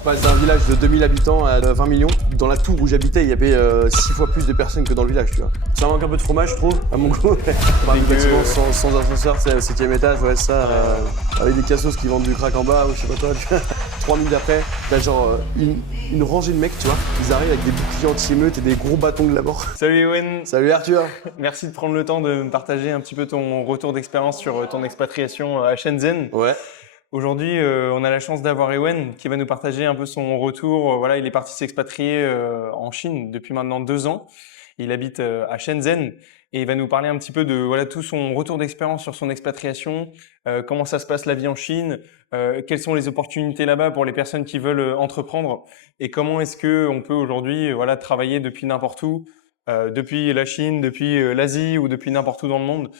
Je passe d'un village de 2000 habitants à 20 millions. Dans la tour où j'habitais, il y avait 6 fois plus de personnes que dans le village, tu vois. Ça manque un peu de fromage, je trouve, à mon goût. Enfin, bâtiment sans ascenseur, c'est au 7ème étage, ouais, ça, avec des cassos qui vendent du crack en bas ou je sais pas quoi, tu vois. 3 minutes après, t'as genre une rangée de mecs, tu vois. Ils arrivent avec des boucliers anti-émeutes et des gros bâtons de la mort. Salut Ewen. Salut Arthur. Merci de prendre le temps de me partager un petit peu ton retour d'expérience sur ton expatriation à Shenzhen. Ouais. Aujourd'hui, on a la chance d'avoir Ewen qui va nous partager un peu son retour. Voilà, il est parti s'expatrier en Chine depuis maintenant 2 ans. Il habite à Shenzhen et il va nous parler un petit peu de voilà tout son retour d'expérience sur son expatriation, comment ça se passe la vie en Chine, quelles sont les opportunités là-bas pour les personnes qui veulent entreprendre et comment est-ce que on peut aujourd'hui voilà travailler depuis n'importe où, depuis la Chine, depuis l'Asie ou depuis n'importe où dans le monde.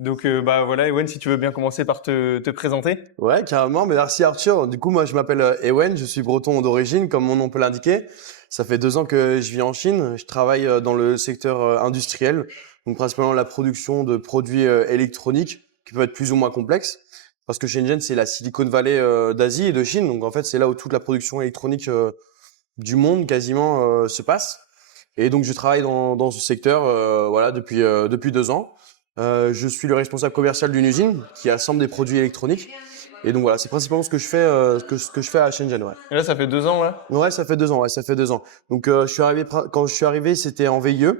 Donc bah voilà, Ewen, si tu veux bien commencer par te présenter. Ouais, carrément. Mais merci Arthur. Du coup, moi, je m'appelle Ewen. Je suis breton d'origine, comme mon nom peut l'indiquer. Ça fait 2 ans que je vis en Chine. Je travaille dans le secteur industriel, donc principalement la production de produits électroniques qui peuvent être plus ou moins complexes. Parce que Shenzhen, c'est la Silicon Valley d'Asie et de Chine. Donc en fait, c'est là où toute la production électronique du monde quasiment se passe. Et donc je travaille dans ce secteur voilà depuis 2 ans. Je suis le responsable commercial d'une usine qui assemble des produits électroniques. Et donc voilà, c'est principalement ce que je fais, ce que je fais à Shenzhen, ouais. Et là, ça fait 2 ans là. Ouais, ça fait 2 ans, ouais, ça fait 2 ans. Donc quand je suis arrivé, c'était en VIE,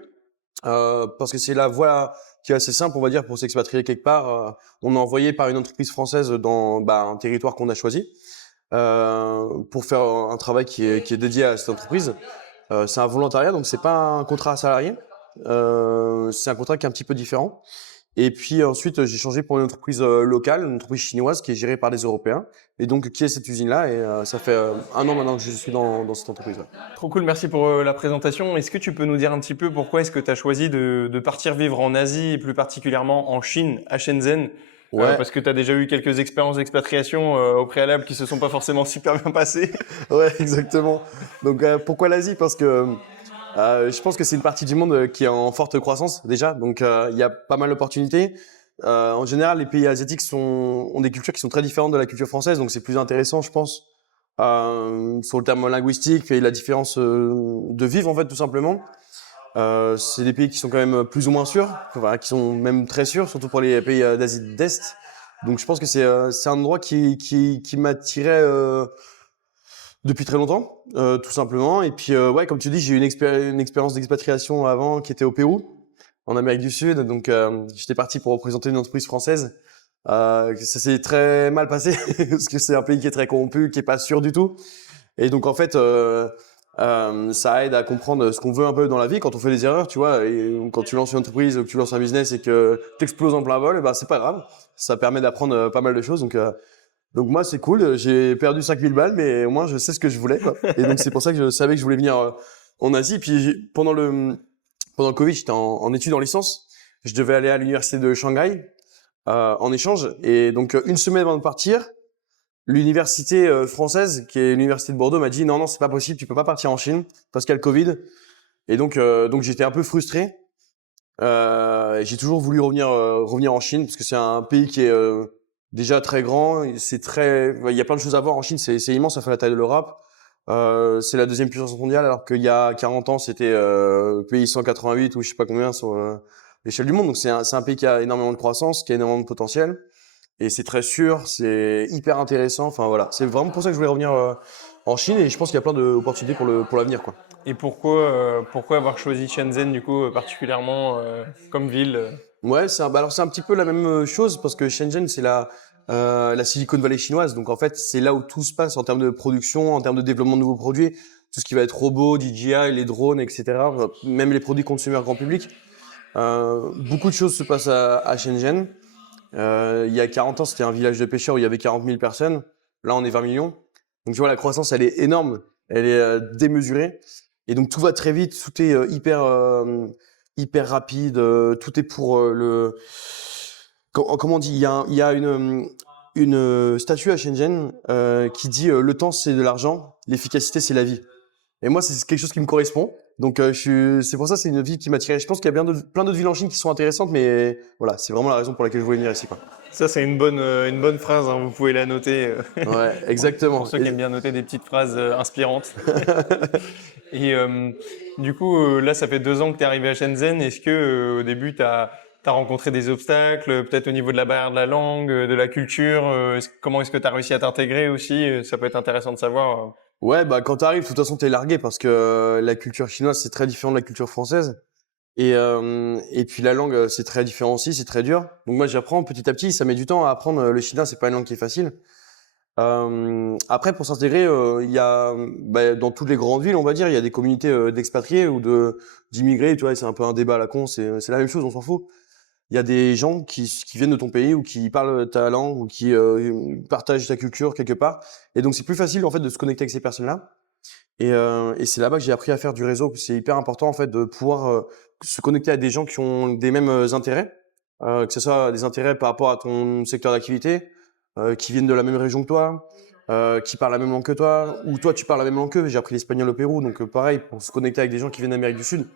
parce que c'est la voie qui est assez simple, on va dire, pour s'expatrier quelque part. On est envoyé par une entreprise française dans un territoire qu'on a choisi pour faire un travail qui est dédié à cette entreprise. C'est un volontariat, donc c'est pas un contrat salarié. C'est un contrat qui est un petit peu différent. Et puis ensuite, j'ai changé pour une entreprise locale, une entreprise chinoise qui est gérée par des Européens, et donc qui est cette usine-là. Et ça fait 1 an maintenant que je suis dans cette entreprise. Ouais. Trop cool, merci pour la présentation. Est-ce que tu peux nous dire un petit peu pourquoi est-ce que tu as choisi de partir vivre en Asie et plus particulièrement en Chine, à Shenzhen? Ouais, Parce que tu as déjà eu quelques expériences d'expatriation au préalable qui se sont pas forcément super bien passées. ouais, exactement. Donc pourquoi l'Asie? Parce que je pense que c'est une partie du monde qui est en forte croissance déjà, donc il y a pas mal d'opportunités. En général, les pays asiatiques ont des cultures qui sont très différentes de la culture française, donc c'est plus intéressant, je pense, sur le terme linguistique et la différence de vivre en fait tout simplement. C'est des pays qui sont quand même plus ou moins sûrs, enfin, qui sont même très sûrs, surtout pour les pays d'Asie d'Est. Donc je pense que c'est un endroit qui m'attirait depuis très longtemps, tout simplement. Et puis ouais, comme tu dis, j'ai eu une expérience d'expatriation avant qui était au Pérou, en Amérique du Sud. Donc j'étais parti pour représenter une entreprise française. Ça s'est très mal passé parce que c'est un pays qui est très corrompu, qui est pas sûr du tout. Et donc en fait, ça aide à comprendre ce qu'on veut un peu dans la vie quand on fait des erreurs, tu vois. Et quand tu lances une entreprise ou que tu lances un business et que tu exploses en plein vol, ben c'est pas grave. Ça permet d'apprendre pas mal de choses. Donc moi c'est cool. J'ai perdu 5000 balles, mais au moins je sais ce que je voulais, quoi. Et donc c'est pour ça que je savais que je voulais venir en Asie. Puis pendant le Covid, j'étais en études en licence. Je devais aller à l'université de Shanghai en échange. Et donc 1 semaine avant de partir, l'université française, qui est l'université de Bordeaux, m'a dit non, c'est pas possible, tu peux pas partir en Chine parce qu'il y a le Covid. Et donc j'étais un peu frustré. Et j'ai toujours voulu revenir en Chine parce que c'est un pays qui est déjà très grand. Il y a plein de choses à voir en Chine. C'est immense, ça fait la taille de l'Europe. C'est la 2e puissance mondiale, alors qu'il y a 40 ans, c'était pays 188 ou je sais pas combien sur l'échelle du monde. Donc c'est un pays qui a énormément de croissance, qui a énormément de potentiel. Et c'est très sûr, c'est hyper intéressant. Enfin voilà, c'est vraiment pour ça que je voulais revenir en Chine et je pense qu'il y a plein d'opportunités pour l'avenir, quoi. Et pourquoi avoir choisi Shenzhen du coup particulièrement comme ville? Ouais, alors c'est un petit peu la même chose parce que Shenzhen c'est la Silicon Valley chinoise. Donc en fait, c'est là où tout se passe en termes de production, en termes de développement de nouveaux produits, tout ce qui va être robots, DJI, les drones, etc. Même les produits consommateurs grand public. Beaucoup de choses se passent à Shenzhen. Il y a 40 ans, c'était un village de pêcheurs où il y avait 40 000 personnes. Là, on est 20 millions. Donc, tu vois, la croissance, elle est énorme. Elle est démesurée. Et donc, tout va très vite. Tout est hyper rapide. Tout est pour comment on dit? Il y a une statue à Shenzhen qui dit le temps, c'est de l'argent. L'efficacité, c'est la vie. Et moi, c'est quelque chose qui me correspond. Donc, c'est pour ça, c'est une ville qui m'attirait. Je pense qu'il y a plein d'autres villes en Chine qui sont intéressantes, mais voilà, c'est vraiment la raison pour laquelle je voulais venir ici, quoi. Ça, c'est une bonne phrase, hein, vous pouvez la noter Ouais, pour exactement. ceux qui aiment bien noter des petites phrases inspirantes. Et du coup, là, ça fait 2 ans que tu es arrivé à Shenzhen. Est-ce que au début, tu as rencontré des obstacles, peut-être au niveau de la barrière de la langue, de la culture comment est-ce que tu as réussi à t'intégrer aussi ça peut être intéressant de savoir. Ouais, bah quand t'arrives, de toute façon, t'es largué parce que la culture chinoise, c'est très différent de la culture française. Et puis la langue, c'est très différent aussi, c'est très dur. Donc moi, j'apprends petit à petit. Ça met du temps à apprendre le chinois. C'est pas une langue qui est facile. Après, pour s'intégrer, il y a dans toutes les grandes villes, on va dire, il y a des communautés d'expatriés ou de d'immigrés. Tu vois, c'est un peu un débat à la con. C'est la même chose, on s'en fout. Il y a des gens qui viennent de ton pays ou qui parlent ta langue ou qui partagent ta culture quelque part. Et donc c'est plus facile en fait de se connecter avec ces personnes-là. Et c'est là-bas que j'ai appris à faire du réseau. C'est hyper important en fait de pouvoir se connecter à des gens qui ont des mêmes intérêts, que ce soit des intérêts par rapport à ton secteur d'activité, qui viennent de la même région que toi, qui parlent la même langue que toi, ou toi tu parles la même langue qu'eux. J'ai appris l'espagnol au Pérou, donc pareil, pour se connecter avec des gens qui viennent d'Amérique du Sud,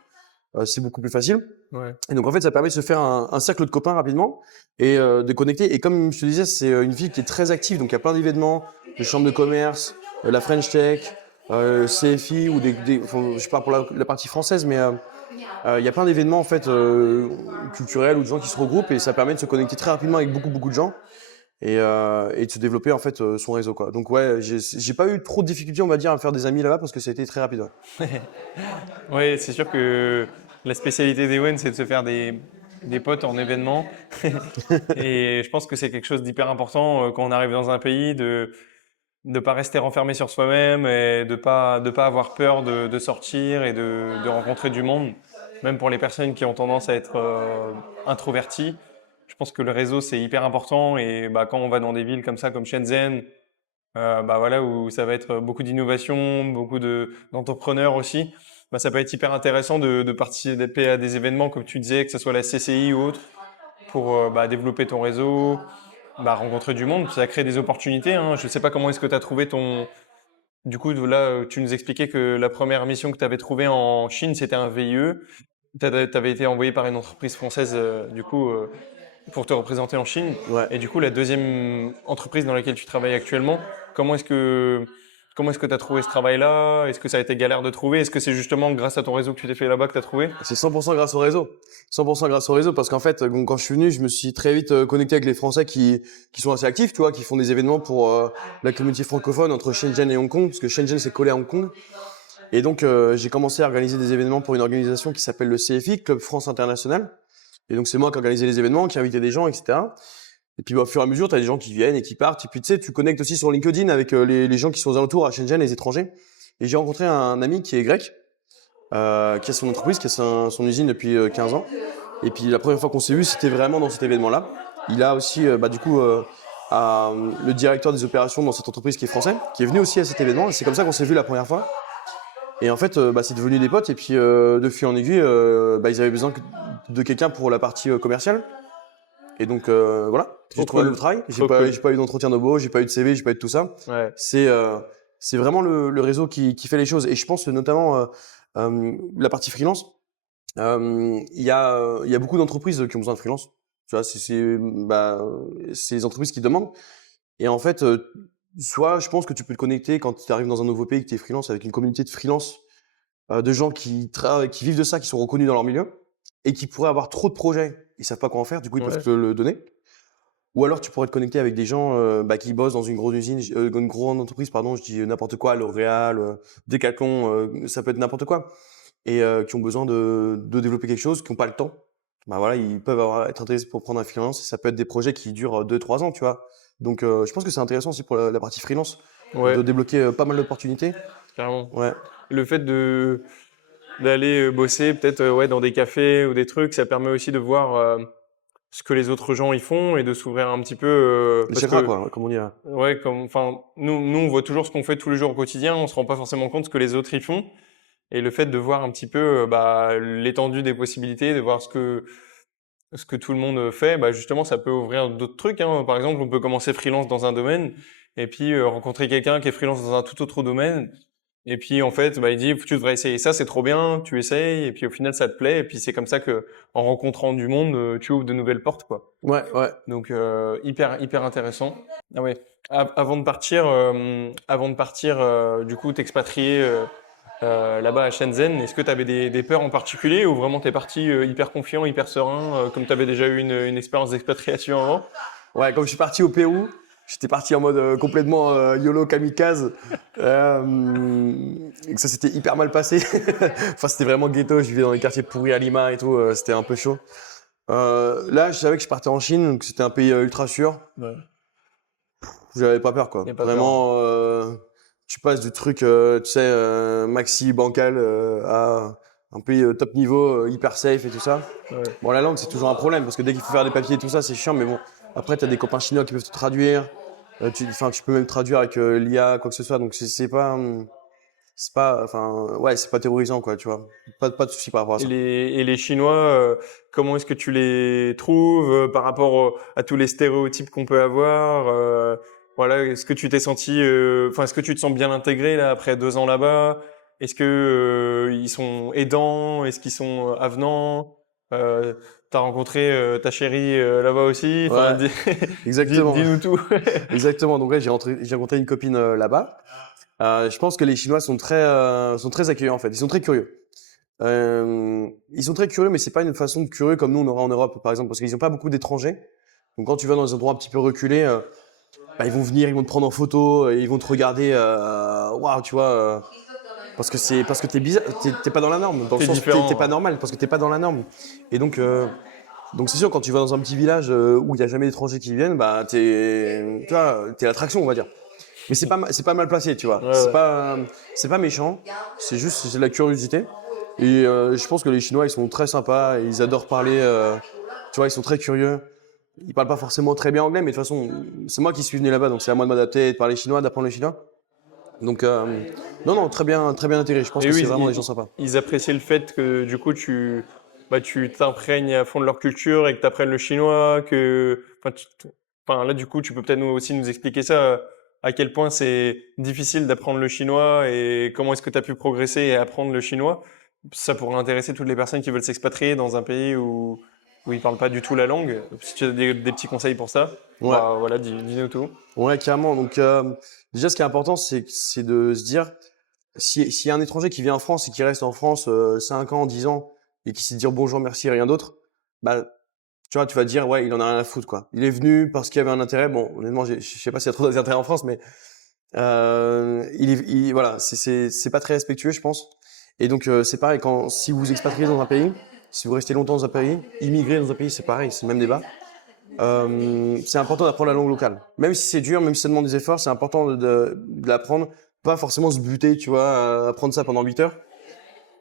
c'est beaucoup plus facile. Ouais. Et donc en fait, ça permet de se faire un cercle de copains rapidement et de connecter. Et comme je te disais, c'est une ville qui est très active, donc il y a plein d'événements, des chambres de commerce, la French Tech, CFI ou enfin, je parle pour la partie française, mais il y a plein d'événements en fait culturels ou de gens qui se regroupent et ça permet de se connecter très rapidement avec beaucoup de gens et de se développer en fait son réseau, quoi. Donc ouais, j'ai pas eu trop de difficultés, on va dire, à faire des amis là-bas parce que ça a été très rapide. Ouais. Ouais, c'est sûr que la spécialité d'Ewen, c'est de se faire des potes en événement. Et je pense que c'est quelque chose d'hyper important quand on arrive dans un pays de pas rester renfermé sur soi-même et de pas avoir peur de sortir et de rencontrer du monde. Même pour les personnes qui ont tendance à être introverties, je pense que le réseau c'est hyper important et bah, quand on va dans des villes comme ça, comme Shenzhen, bah voilà où ça va être beaucoup d'innovation, beaucoup d'entrepreneurs aussi. Bah, ça peut être hyper intéressant de participer à des événements comme tu disais, que ce soit la CCI ou autre, pour bah, développer ton réseau, bah, rencontrer du monde, ça crée des opportunités. Hein. Je ne sais pas comment est-ce que tu as trouvé ton. Du coup, là, tu nous expliquais que la première mission que tu avais trouvée en Chine, c'était un VIE. Tu avais été envoyé par une entreprise française, du coup, pour te représenter en Chine. Ouais. Et du coup, la deuxième entreprise dans laquelle tu travailles actuellement, comment est-ce que comment est-ce que tu as trouvé ce travail-là? Est-ce que ça a été galère de trouver? Est-ce que c'est justement grâce à ton réseau que tu t'es fait là-bas que tu as trouvé? C'est 100% grâce au réseau. 100% grâce au réseau parce qu'en fait, quand je suis venu, je me suis très vite connecté avec les Français qui sont assez actifs, tu vois, qui font des événements pour la communauté francophone entre Shenzhen et Hong Kong, parce que Shenzhen c'est collé à Hong Kong. Et donc j'ai commencé à organiser des événements pour une organisation qui s'appelle le CFI, Club France International. Et donc c'est moi qui organisais les événements, qui invitais des gens, etc. Et puis bah, au fur et à mesure, tu as des gens qui viennent et qui partent. Et puis tu sais, tu connectes aussi sur LinkedIn avec les gens qui sont aux alentours à Shenzhen, les étrangers. Et j'ai rencontré un ami qui est grec, qui a son entreprise, qui a son usine depuis 15 ans. Et puis la première fois qu'on s'est vu, c'était vraiment dans cet événement-là. Il a aussi, du coup, le directeur des opérations dans cette entreprise qui est français, qui est venu aussi à cet événement. Et c'est comme ça qu'on s'est vu la première fois. Et en fait, c'est devenu des potes. Et puis de fil en aiguille, ils avaient besoin de quelqu'un pour la partie commerciale. Et donc voilà, j'ai trouvé le travail. J'ai pas eu d'entretien d'embauche, j'ai pas eu de CV, j'ai pas eu de tout ça. Ouais. C'est vraiment le réseau qui fait les choses. Et je pense notamment la partie freelance. Il y a beaucoup d'entreprises qui ont besoin de freelance. Tu vois, c'est les entreprises qui demandent. Et en fait, soit je pense que tu peux te connecter quand tu arrives dans un nouveau pays, que tu es freelance, avec une communauté de freelance, de gens qui travaillent, qui vivent de ça, qui sont reconnus dans leur milieu, et qui pourraient avoir trop de projets, ils savent pas quoi en faire, du coup ils peuvent Ouais. te le donner. Ou alors tu pourrais te connecter avec des gens qui bossent dans une grosse usine, une grande entreprise, pardon, je dis n'importe quoi, L'Oréal, Decathlon, ça peut être n'importe quoi, et qui ont besoin de développer quelque chose, qui n'ont pas le temps. Bah voilà, ils peuvent être intéressés pour prendre un freelance, et ça peut être des projets qui durent 2-3 ans, tu vois. Donc je pense que c'est intéressant aussi pour la partie freelance, Ouais, de débloquer pas mal d'opportunités. carrément. Ouais. Le fait d'aller bosser peut-être ouais, dans des cafés ou des trucs, ça permet aussi de voir ce que les autres gens y font et de s'ouvrir un petit peu Les parce chakras, que quoi, comme on dit. Là. ouais comme enfin nous on voit toujours ce qu'on fait tous les jours au quotidien, on se rend pas forcément compte ce que les autres y font et le fait de voir un petit peu bah, l'étendue des possibilités, de voir ce que tout le monde fait, bah justement ça peut ouvrir d'autres trucs hein. Par exemple, on peut commencer freelance dans un domaine et puis rencontrer quelqu'un qui est freelance dans un tout autre domaine Et puis en fait, bah, il dit tu devrais essayer ça, c'est trop bien, tu essayes et puis au final ça te plaît et puis c'est comme ça que en rencontrant du monde, tu ouvres de nouvelles portes quoi. Ouais, ouais. Donc hyper intéressant. Ah ouais. Avant de partir du coup t'expatrier là-bas à Shenzhen, est-ce que tu avais des peurs en particulier ou vraiment t'es parti hyper confiant, hyper serein, comme tu avais déjà eu une expérience d'expatriation avant? Ouais, comme je suis parti au Pérou, j'étais parti en mode complètement YOLO kamikaze. Et que ça s'était hyper mal passé. Enfin, c'était vraiment ghetto. Je vivais dans les quartiers pourris à Lima et tout. C'était un peu chaud. Là, je savais que je partais en Chine, donc c'était un pays ultra sûr. Ouais. J'avais pas peur, quoi. Y a pas peur, hein. Vraiment, tu passes du truc, tu sais, maxi bancal à un pays top niveau, hyper safe et tout ça. Ouais. Bon, la langue, c'est toujours un problème parce que dès qu'il faut faire des papiers et tout ça, c'est chiant. Mais bon, après, t'as des copains chinois qui peuvent te traduire. Tu peux même traduire avec l'IA, quoi que ce soit. Donc, c'est pas terrorisant, quoi, tu vois. Pas de souci par rapport à ça. Et les Chinois, comment est-ce que tu les trouves par rapport à tous les stéréotypes qu'on peut avoir voilà, est-ce que tu t'es senti, enfin, est-ce que tu te sens bien intégré là après 2 ans là-bas? Est-ce que ils sont aidants? Est-ce qu'ils sont avenants? T'as rencontré ta chérie là-bas aussi? Enfin, Ouais, exactement. dis-nous tout. Exactement. Donc, ouais, j'ai rencontré une copine là-bas. Je pense que les Chinois sont très accueillants, en fait. Ils sont très curieux. Ils sont très curieux, mais c'est pas une façon de curieux comme nous on aura en Europe, par exemple, parce qu'ils n'ont pas beaucoup d'étrangers. Donc quand tu vas dans des endroits un petit peu reculés, bah, ils vont venir, ils vont te prendre en photo, et ils vont te regarder, waouh, tu vois, parce que t'es bizarre, t'es pas dans la norme, dans le T'es sens différent. t'es pas normal, parce que t'es pas dans la norme. Et donc c'est sûr quand tu vas dans un petit village où il y a jamais d'étrangers qui viennent, bah tu vois, t'es l'attraction, on va dire. Mais c'est pas mal placé, tu vois. Ouais, ouais. C'est pas méchant. C'est de la curiosité. Et je pense que les Chinois, ils sont très sympas. Ils adorent parler. Tu vois, ils sont très curieux. Ils parlent pas forcément très bien anglais, mais de toute façon, c'est moi qui suis venu là-bas, donc c'est à moi de m'adapter, de parler chinois, d'apprendre le chinois. Donc non, très bien intégré. Je pense Et que oui, c'est vraiment des gens sympas. ils appréciaient le fait que du coup tu t'imprègnes à fond de leur culture et que tu apprennes le chinois, enfin là du coup tu peux peut-être aussi nous expliquer ça, à quel point c'est difficile d'apprendre le chinois et comment est-ce que tu as pu progresser et apprendre le chinois. Ça pourrait intéresser toutes les personnes qui veulent s'expatrier dans un pays où ils parlent pas du tout la langue. Si tu as des petits conseils pour ça, Ouais, bah voilà, dis-nous tout. ouais, carrément. Donc déjà, ce qui est important, c'est de se dire, s'il y a un étranger qui vient en France et qui reste en France 5 ans, 10 ans, et qui sait dire bonjour, merci, rien d'autre, bah tu vois, tu vas te dire, ouais, il en a rien à foutre, quoi. Il est venu parce qu'il y avait un intérêt. Bon, honnêtement, je sais pas s'il y a trop d'intérêt en France, mais voilà, c'est pas très respectueux, je pense. Et donc, c'est pareil, si vous expatriez dans un pays, si vous restez longtemps dans un pays, immigrer dans un pays, c'est pareil, c'est le même débat. C'est important d'apprendre la langue locale. Même si c'est dur, même si ça demande des efforts, c'est important de l'apprendre. Pas forcément se buter, tu vois, à apprendre ça pendant 8 heures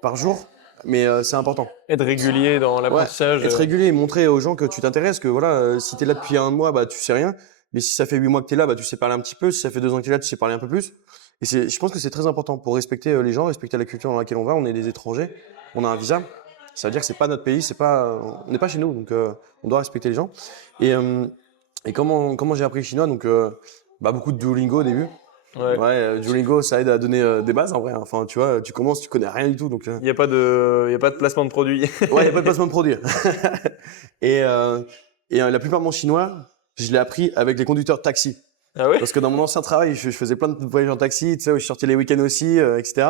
par jour, mais c'est important. Être régulier dans Ouais, l'apprentissage. être régulier et montrer aux gens que tu t'intéresses, que voilà, si t'es là depuis un mois, bah tu sais rien. Mais si ça fait 8 mois que t'es là, bah tu sais parler un petit peu. Si ça fait 2 ans que t'es là, tu sais parler un peu plus. Et je pense que c'est très important pour respecter les gens, respecter la culture dans laquelle on va. On est des étrangers, on a un visa. Ça veut dire que c'est pas notre pays, on n'est pas chez nous, donc on doit respecter les gens. Et, euh, et comment j'ai appris le chinois? Donc, bah beaucoup de Duolingo au début. Ouais. Ouais, Duolingo, ça aide à donner des bases en vrai. Enfin, tu vois, tu commences, tu connais rien du tout, donc. Il y a pas de placement de produit. Ouais, il n'y a pas de placement de produit. Et, la plupart de mon chinois, je l'ai appris avec les conducteurs de taxi. Ah ouais? Parce que dans mon ancien travail, je faisais plein de voyages en taxi, tu sais, où je sortais les week-ends aussi, etc.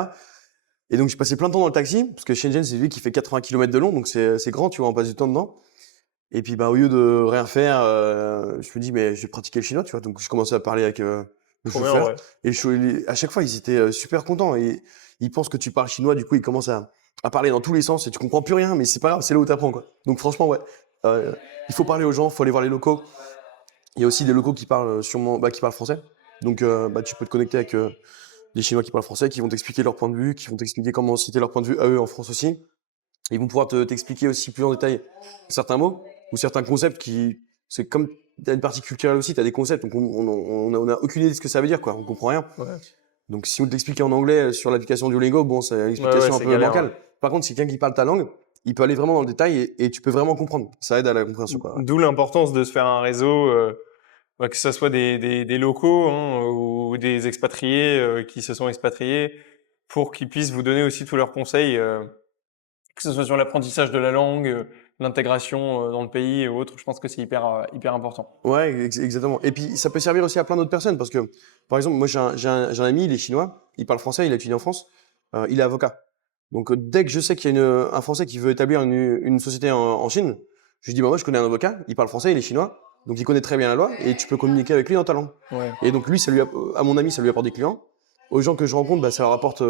Et donc, je passais plein de temps dans le taxi, parce que Shenzhen, c'est une ville qui fait 80 km de long, donc c'est grand, tu vois, on passe du temps dedans. Et puis, bah, au lieu de rien faire, je me dis, mais je vais pratiquer le chinois, tu vois. Donc, je commençais à parler avec le Trop bien, chauffeur. ouais. Et à chaque fois, ils étaient super contents. Et ils pensent que tu parles chinois, du coup, ils commencent à parler dans tous les sens et tu comprends plus rien, mais c'est pas grave, c'est là où tu apprends, quoi. Donc, franchement, ouais. Il faut parler aux gens, il faut aller voir les locaux. Il y a aussi des locaux qui parlent sûrement, qui parlent français. Donc, bah, tu peux te connecter avec des Chinois qui parlent français, qui vont t'expliquer leur point de vue, qui vont t'expliquer comment c'était leur point de vue à eux en France aussi. Ils vont pouvoir t'expliquer aussi plus en détail certains mots ou certains concepts c'est comme t'as une partie culturelle aussi, t'as des concepts, donc on a aucune idée de ce que ça veut dire, quoi. On comprend rien. Ouais. Donc si on t'explique en anglais sur l'application Duolingo, bon, c'est une Ouais, explication un c'est peu galère, bancale. ouais. Par contre, si quelqu'un qui parle ta langue, il peut aller vraiment dans le détail et tu peux vraiment comprendre. Ça aide à la compréhension, quoi. D'où l'importance de se faire un réseau, que ce soit des locaux hein, ou des expatriés qui se sont expatriés. pour qu'ils puissent vous donner aussi tous leurs conseils, que ce soit sur l'apprentissage de la langue, l'intégration dans le pays et autres. Je pense que c'est hyper important. Ouais, exactement. Et puis, ça peut servir aussi à plein d'autres personnes parce que, par exemple, moi, j'ai un ami, il est chinois, il parle français, il a étudié en France, il est avocat. Donc, dès que je sais qu'il y a un Français qui veut établir une société en Chine, je lui dis, bah, moi, je connais un avocat, il parle français, il est chinois, donc il connaît très bien la loi et tu peux communiquer avec lui dans ta langue. Ouais. Et donc, lui, à mon ami, ça lui apporte des clients. Aux gens que je rencontre, bah, ça leur apporte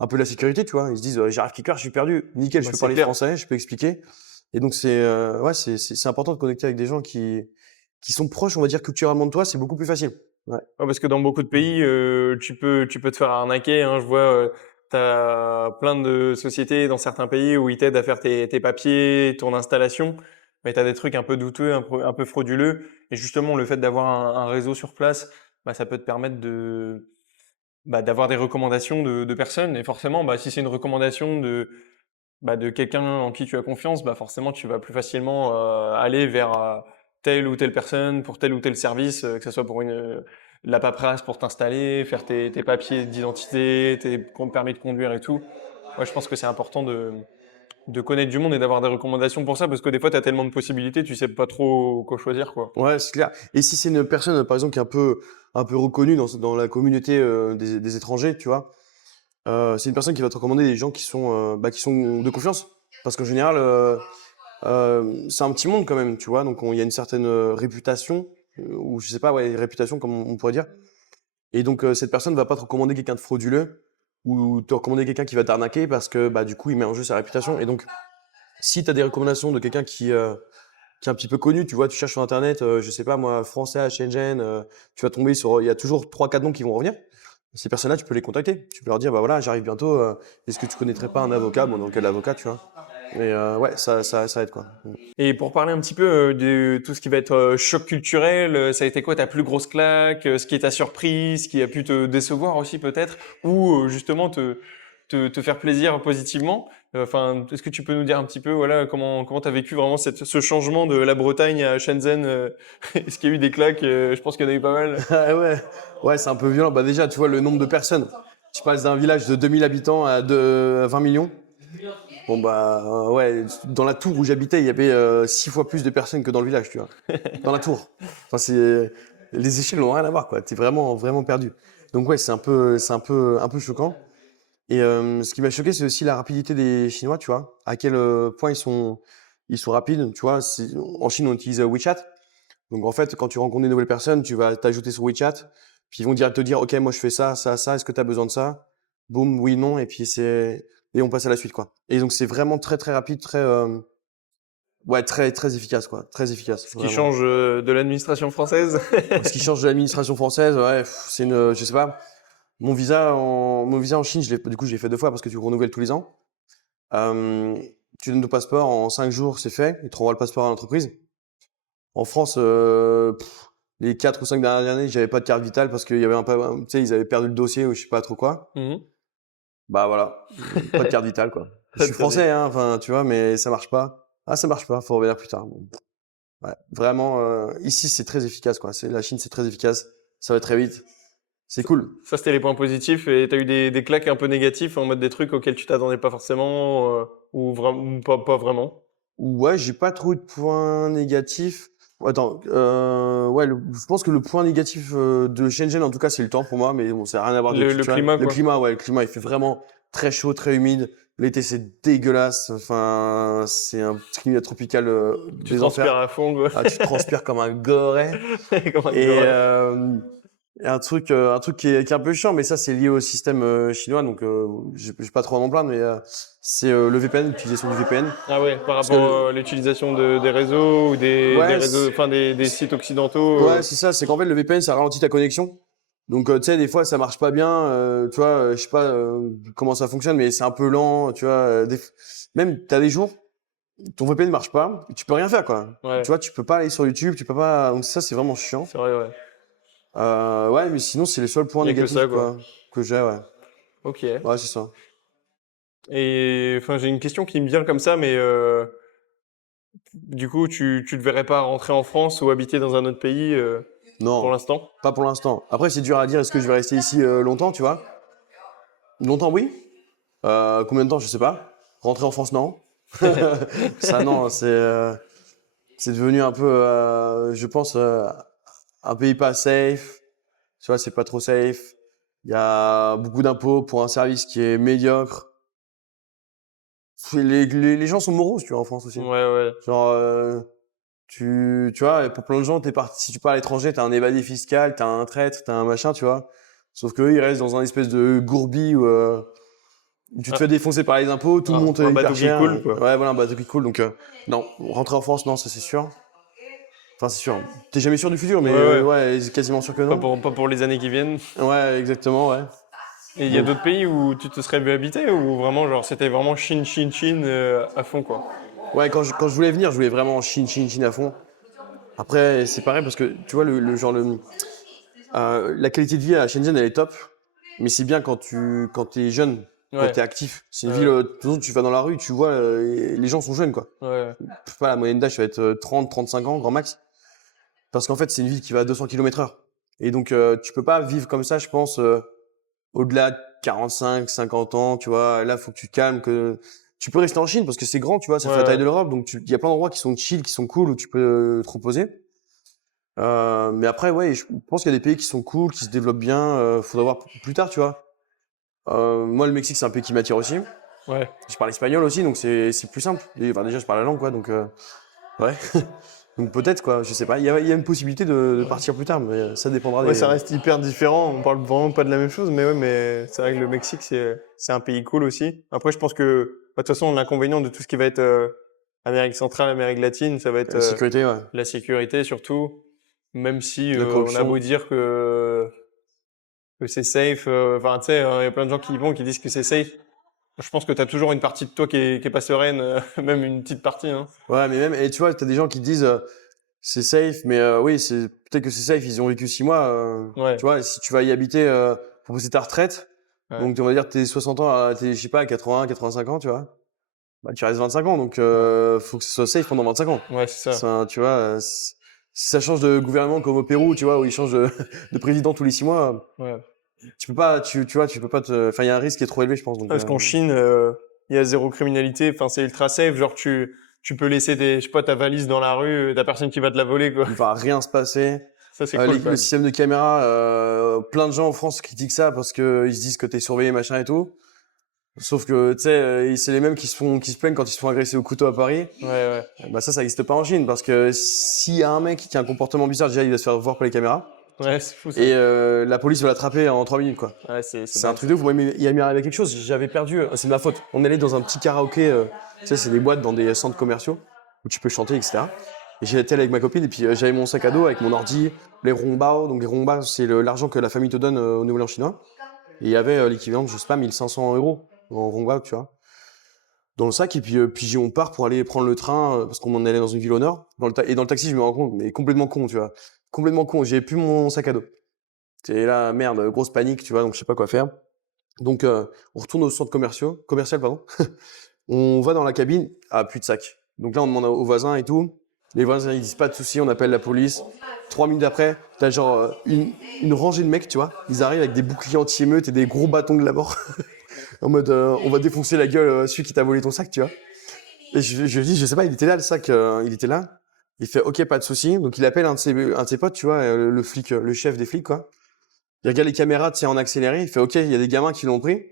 un peu la sécurité, tu vois. Ils se disent, j'arrive quelque part, je suis perdu. Nickel, je Bah, peux c'est parler clair. français, je peux expliquer. Et donc, ouais, c'est important de connecter avec des gens qui sont proches, on va dire, culturellement de toi, c'est beaucoup plus facile. Ouais. Ouais, parce que dans beaucoup de pays, tu peux te faire arnaquer, hein. Je vois, t'as plein de sociétés dans certains pays où ils t'aident à faire tes papiers, ton installation, mais t'as des trucs un peu douteux, un peu frauduleux. Et justement, le fait d'avoir un réseau sur place, bah, ça peut te permettre d'avoir des recommandations de personnes. Et forcément, bah, si c'est une recommandation de quelqu'un en qui tu as confiance, bah, forcément, tu vas plus facilement aller vers telle ou telle personne pour tel ou tel service, que ce soit pour la paperasse pour t'installer, faire tes papiers d'identité, tes permis de conduire et tout. Ouais, je pense que c'est important de connaître du monde et d'avoir des recommandations pour ça, parce que des fois, tu as tellement de possibilités, tu sais pas trop quoi choisir, quoi. Ouais, c'est clair. Et si c'est une personne, par exemple, qui est un peu reconnue dans la communauté des étrangers, tu vois, c'est une personne qui va te recommander des gens qui sont de confiance. Parce qu'en général, c'est un petit monde quand même, tu vois. Donc, il y a une certaine réputation, ou je sais pas, ouais, réputation, comme on pourrait dire. Et donc, cette personne va pas te recommander quelqu'un de frauduleux ou te recommander quelqu'un qui va t'arnaquer parce que, bah, du coup, il met en jeu sa réputation. Et donc, si tu as des recommandations de quelqu'un qui est un petit peu connu, tu vois, tu cherches sur Internet, je sais pas moi, français à Shenzhen, tu vas tomber il y a toujours 3-4 noms qui vont revenir. Ces personnes-là, tu peux les contacter. Tu peux leur dire, bah voilà, j'arrive bientôt, est-ce que tu connaîtrais pas un avocat? Bon, dans quel avocat, tu vois? Mais ouais, ça aide, quoi. Et pour parler un petit peu de tout ce qui va être choc culturel, ça a été quoi ta plus grosse claque, ce qui t'a surpris, ce qui a pu te décevoir aussi peut-être, ou justement te faire plaisir positivement. Enfin, est-ce que tu peux nous dire un petit peu, voilà, comment t'as vécu vraiment ce changement de la Bretagne à Shenzhen? Est-ce qu'il y a eu des claques? Je pense qu'il y en a eu pas mal. Ah ouais, ouais, c'est un peu violent. Bah déjà, tu vois le nombre de personnes. Tu passes d'un village de 2000 habitants à 20 millions. Bon bah ouais, dans la tour où j'habitais, il y avait 6 fois plus de personnes que dans le village, tu vois. Dans la tour. Enfin, les échelles n'ont rien à voir, quoi. T'es vraiment vraiment perdu. Donc ouais, c'est un peu choquant. Et ce qui m'a choqué, c'est aussi la rapidité des Chinois, tu vois. À quel point ils sont rapides, tu vois. En Chine, on utilise WeChat. Donc en fait, quand tu rencontres des nouvelles personnes, tu vas t'ajouter sur WeChat, puis ils vont direct te dire, OK, moi je fais ça, ça, ça, est-ce que tu as besoin de ça? Boum, oui, non, et puis et on passe à la suite, quoi. Et donc c'est vraiment très très rapide, ouais, très très efficace, quoi. Très efficace, Ce qui vraiment. change de l'administration française. Ce qui change de l'administration française, ouais, je sais pas. Mon visa en Chine, du coup, je l'ai fait 2 fois parce que tu renouvelles tous les ans. Euh, Tu donnes ton passeport en 5 jours, c'est fait. Ils te renvoient le passeport à l'entreprise. En France, les 4 ou 5 dernières années, j'avais pas de carte vitale parce qu'il y avait tu sais, ils avaient perdu le dossier ou je sais pas trop quoi. Mhm. Bah voilà, pas de carte vitale, quoi. Je Pas de suis carte français, d'identité. hein, enfin, tu vois, mais ça marche pas. Ah, ça marche pas, faut revenir plus tard. Bon, ouais, vraiment, ici, c'est très efficace, quoi. La Chine, c'est très efficace. Ça va très vite. C'est cool. Ça, c'était les points positifs. Et t'as eu des claques un peu négatifs en mode des trucs auxquels tu t'attendais pas forcément, ou vraiment, pas vraiment. Ouais, j'ai pas trop eu de points négatifs. Attends, ouais, je pense que le point négatif de Shenzhen, en tout cas, c'est le temps pour moi, mais bon, ça n'a rien à voir de Le culturel. climat, Le quoi. climat, ouais, le climat, il fait vraiment très chaud, très humide. L'été, c'est dégueulasse. Enfin, c'est un climat tropical Tu des transpires enfers. à fond, quoi. Ah, tu transpires comme un goret. Comme un Et gorille. un truc qui est un peu chiant, mais ça, c'est lié au système chinois, donc j'ai pas trop à m'en plaindre, mais c'est le VPN, l'utilisation du VPN. Ah ouais, par Parce que, rapport à l'utilisation des réseaux ou des ouais, réseaux, enfin des sites occidentaux. ouais, c'est ça, c'est qu'en fait, le VPN, ça ralentit ta connexion. Donc, tu sais, des fois, ça marche pas bien, tu vois, je sais pas comment ça fonctionne, mais c'est un peu lent, tu vois. Même, t'as des jours, ton VPN marche pas, tu peux rien faire, quoi. Ouais, Tu vois, tu peux pas aller sur YouTube, tu peux pas. Donc, ça, c'est vraiment chiant. c'est vrai, ouais. Ouais, mais sinon, c'est les seuls points Il y a que négatifs, ça, quoi. quoi, que j'ai, ouais. Ok. Ouais, c'est ça. Et enfin, j'ai une question qui me vient comme ça, mais du coup, tu te verrais pas rentrer en France ou habiter dans un autre pays pour Non, l'instant? pas pour l'instant. Après, c'est dur à dire, est-ce que je vais rester ici longtemps, tu vois? Longtemps, oui. Combien de temps, je sais pas. Rentrer en France, non. Ça, non, c'est devenu un peu, je pense, un pays pas safe. Tu vois, c'est pas trop safe. Il y a beaucoup d'impôts pour un service qui est médiocre. Les gens sont moroses, tu vois, en France aussi. Ouais, ouais. Genre, tu vois, pour plein de gens, t'es parti, si tu pars à l'étranger, t'as un évadé fiscal, t'as un traître, t'as un machin, tu vois. Sauf qu'eux, ils restent dans un espèce de gourbi où tu te fais Ah, défoncer par les impôts, tout monte un hyper bateau qui cher. coule, quoi. Ouais, voilà, un bateau qui coule. Donc, non, rentrer en France, non, ça c'est sûr. Enfin, c'est sûr. T'es jamais sûr du futur, mais Ouais, ouais. ouais, c'est quasiment sûr que non. Pas pour les années qui viennent. Ouais, exactement, ouais. Et il y a Donc, d'autres pays où tu te serais vu habiter ou vraiment, genre, c'était vraiment Chine, Chine, Chine à fond, quoi. ouais, quand je voulais venir, je voulais vraiment Chine, Chine, Chine à fond. Après, c'est pareil parce que tu vois, la qualité de vie à Shenzhen, elle est top. Mais c'est bien quand t'es jeune, quand Ouais, t'es actif. C'est une ville, ouais, de toute façon, tu vas dans la rue, tu vois, les gens sont jeunes, quoi. ouais. Je sais pas, la moyenne d'âge, ça va être 30, 35 ans, grand max. Parce qu'en fait, c'est une ville qui va à 200 km/h. Et donc, tu peux pas vivre comme ça, je pense, au-delà de 45, 50 ans, tu vois. Là, faut que tu te calmes, que tu peux rester en Chine parce que c'est grand, tu vois, ça Ouais, fait la taille ouais. de l'Europe. Donc, il y a plein d'endroits qui sont chill, qui sont cool, où tu peux te reposer. Mais après, ouais, je pense qu'il y a des pays qui sont cool, qui se développent bien. Faudra voir plus tard, tu vois. Moi, le Mexique, c'est un pays qui m'attire aussi. Ouais. Je parle espagnol aussi, donc c'est plus simple. Enfin, déjà, je parle la langue, quoi. Donc, ouais. Donc peut-être, quoi. Je sais pas. Il y a une possibilité de partir plus tard, mais ça dépendra Ouais, des. ça reste hyper différent. On parle vraiment pas de la même chose, mais ouais, mais c'est vrai que le Mexique, c'est un pays cool aussi. Après, je pense que, bah, de toute façon, l'inconvénient de tout ce qui va être Amérique centrale, Amérique latine, ça va être La sécurité, ouais. la sécurité surtout. Même si La on a beau corruption. dire que c'est safe, enfin, tu sais, hein, il y a plein de gens qui y vont, qui disent que c'est safe. Je pense que tu as toujours une partie de toi qui est pas sereine, même une petite partie, hein. Ouais, mais même, et tu vois, t'as des gens qui disent c'est safe, mais oui, c'est peut-être que c'est safe. Ils ont vécu 6 mois. Ouais, Tu vois, si tu vas y habiter pour poser ta retraite, ouais, donc on va dire t'es 60 ans, t'es, je sais pas, à 80, 85 ans, tu vois. Bah, tu restes 25 ans, donc ouais. faut que ce soit safe pendant 25 ans. Ouais, c'est ça. Tu vois, si ça change de gouvernement comme au Pérou, tu vois, où ils changent de président tous les 6 mois, Ouais. tu peux pas, tu vois, tu peux pas te. Enfin, il y a un risque qui est trop élevé, je pense. Donc, Parce qu'en Chine, il y a zéro criminalité. Enfin, c'est ultra safe. Genre, tu peux laisser je sais pas, ta valise dans la rue, t'as personne qui va te la voler, quoi. il va rien se passer. Ça, c'est cool, quand Le même. système de caméra, plein de gens en France critiquent ça parce que ils se disent que t'es surveillé, machin et tout. Sauf que, tu sais, c'est les mêmes qui se plaignent quand ils se font agresser au couteau à Paris. Ouais, ouais. Bah ça n'existe pas en Chine parce que s'il y a un mec qui a un comportement bizarre, déjà il va se faire voir par les caméras Ouais, c'est fou, ça. et la police va l'attraper en 3 minutes, quoi. Ouais, c'est C'est un dingue, truc ça. de ouf. Moi, il m'est arrivé quelque chose. J'avais perdu. C'est de ma faute. On allait dans un petit karaoké. Tu sais, c'est des boîtes dans des centres commerciaux où tu peux chanter, etc. Et j'étais allé avec ma copine et puis j'avais mon sac à dos avec mon ordi, les rongbao. Donc les rongbao, c'est l'argent que la famille te donne au Nouvel An chinois. Et il y avait l'équivalent de, je sais pas, 1 500 € en rongbao, tu vois, dans le sac. Et puis on part pour aller prendre le train parce qu'on en allait dans une ville au nord. Et dans le taxi, je me rends compte, mais complètement con, tu vois. Complètement con. J'ai plus mon sac à dos. Et là, merde, grosse panique, tu vois, donc je sais pas quoi faire. Donc, on retourne au centre commercial, pardon. On va dans la cabine, plus de sac. Donc là, on demande aux voisins et tout. Les voisins, ils disent pas de soucis, on appelle la police. 3 minutes après, t'as genre une rangée de mecs, tu vois. Ils arrivent avec des boucliers anti-émeute et des gros bâtons de la mort. En mode, on va défoncer la gueule celui qui t'a volé ton sac, tu vois. Et je dis, je sais pas, il était là, le sac, il était là. Il fait, ok, pas de soucis. Donc il appelle un de ses potes, tu vois, le flic, le chef des flics, quoi. Il regarde les caméras, tu sais, en accéléré. Il fait, ok, il y a des gamins qui l'ont pris.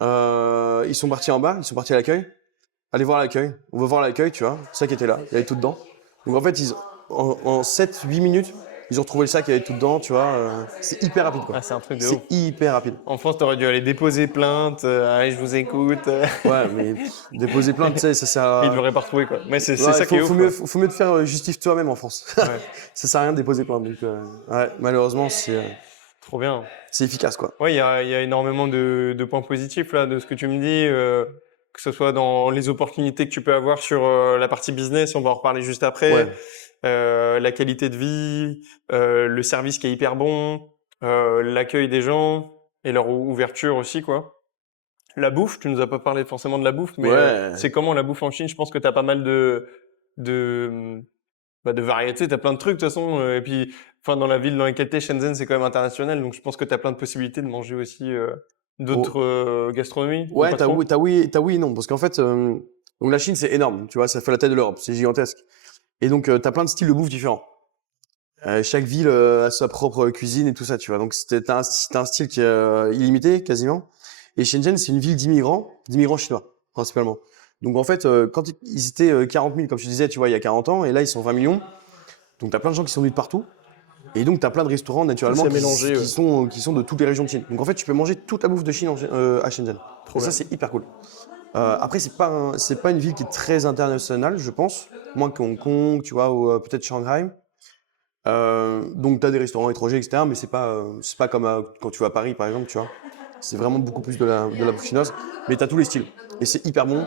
Ils sont partis en bas, ils sont partis à l'accueil. Allez voir l'accueil. On va voir l'accueil, tu vois. Le sac était là, il y avait tout dedans. Donc en fait, en 7-8 minutes, ils ont retrouvé le sac, il y avait tout dedans, tu vois. C'est hyper rapide, quoi. Ah, c'est un truc de C'est ouf. hyper rapide. En France, t'aurais dû aller déposer plainte. Allez, je vous écoute. Ouais, mais déposer plainte, tu sais, ça sert Ils à. l'auraient pas retrouvé, quoi. Mais c'est Ouais, ça qui est faut ouf, mieux, quoi. faut mieux te faire justice toi-même en France. Ouais, Ça sert à rien de déposer plainte. Donc, ouais, malheureusement, trop bien. c'est efficace, quoi. Ouais, il y a énormément de points positifs là, de ce que tu me dis, que ce soit dans les opportunités que tu peux avoir sur la partie business, on va en reparler juste Ouais. après, la qualité de vie, le service qui est hyper bon, l'accueil des gens et leur ouverture aussi, quoi. La bouffe, tu nous as pas parlé forcément de la bouffe, mais Ouais. c'est comment la bouffe en Chine? Je pense que tu as pas mal de, de variétés, tu as plein de trucs de toute façon, et puis enfin dans la ville dans laquelle tu es, Shenzhen, c'est quand même international, donc je pense que tu as plein de possibilités de manger aussi d'autres gastronomies ou Ouais, pas trop? t'as oui et non, parce qu'en fait, donc la Chine c'est énorme, tu vois, ça fait la taille de l'Europe, c'est gigantesque. Et donc t'as plein de styles de bouffe différents. Chaque ville a sa propre cuisine et tout ça, tu vois. Donc t'as un style qui est illimité quasiment. Et Shenzhen c'est une ville d'immigrants chinois principalement. Donc en fait, quand ils étaient 40 000, comme je te disais, tu vois, il y a 40 ans, et là ils sont 20 millions. Donc t'as plein de gens qui sont venus de partout. Et donc, tu as plein de restaurants Tout naturellement s'est mélangé, ouais. qui sont de toutes les régions de Chine. Donc, en fait, tu peux manger toute la bouffe de Chine à Shenzhen. Trop Et ça, bien. c'est hyper cool. Après, c'est pas une ville qui est très internationale, je pense. Moins que Hong Kong, tu vois, ou peut-être Shanghai. Donc, tu as des restaurants étrangers, etc. Mais c'est pas comme quand tu vas à Paris, par exemple, tu vois. C'est vraiment beaucoup plus de la bouffe chinoise. Mais tu as tous les styles. Et c'est hyper bon.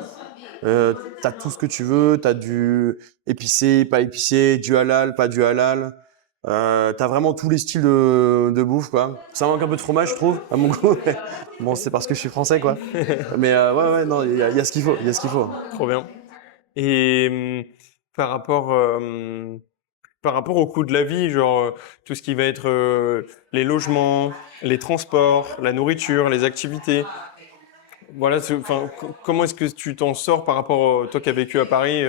Tu as tout ce que tu veux. Tu as du épicé, pas épicé, du halal, pas du halal. T'as vraiment tous les styles de bouffe, quoi. Ça manque un peu de fromage, je trouve, à mon goût. Bon, c'est parce que je suis français, quoi. Mais ouais, non, il y a ce qu'il faut, il y a ce qu'il faut. Trop bien. Et par rapport, par rapport au coût de la vie, genre tout ce qui va être les logements, les transports, la nourriture, les activités. Voilà, enfin, comment est-ce que tu t'en sors par rapport, toi qui as vécu à Paris,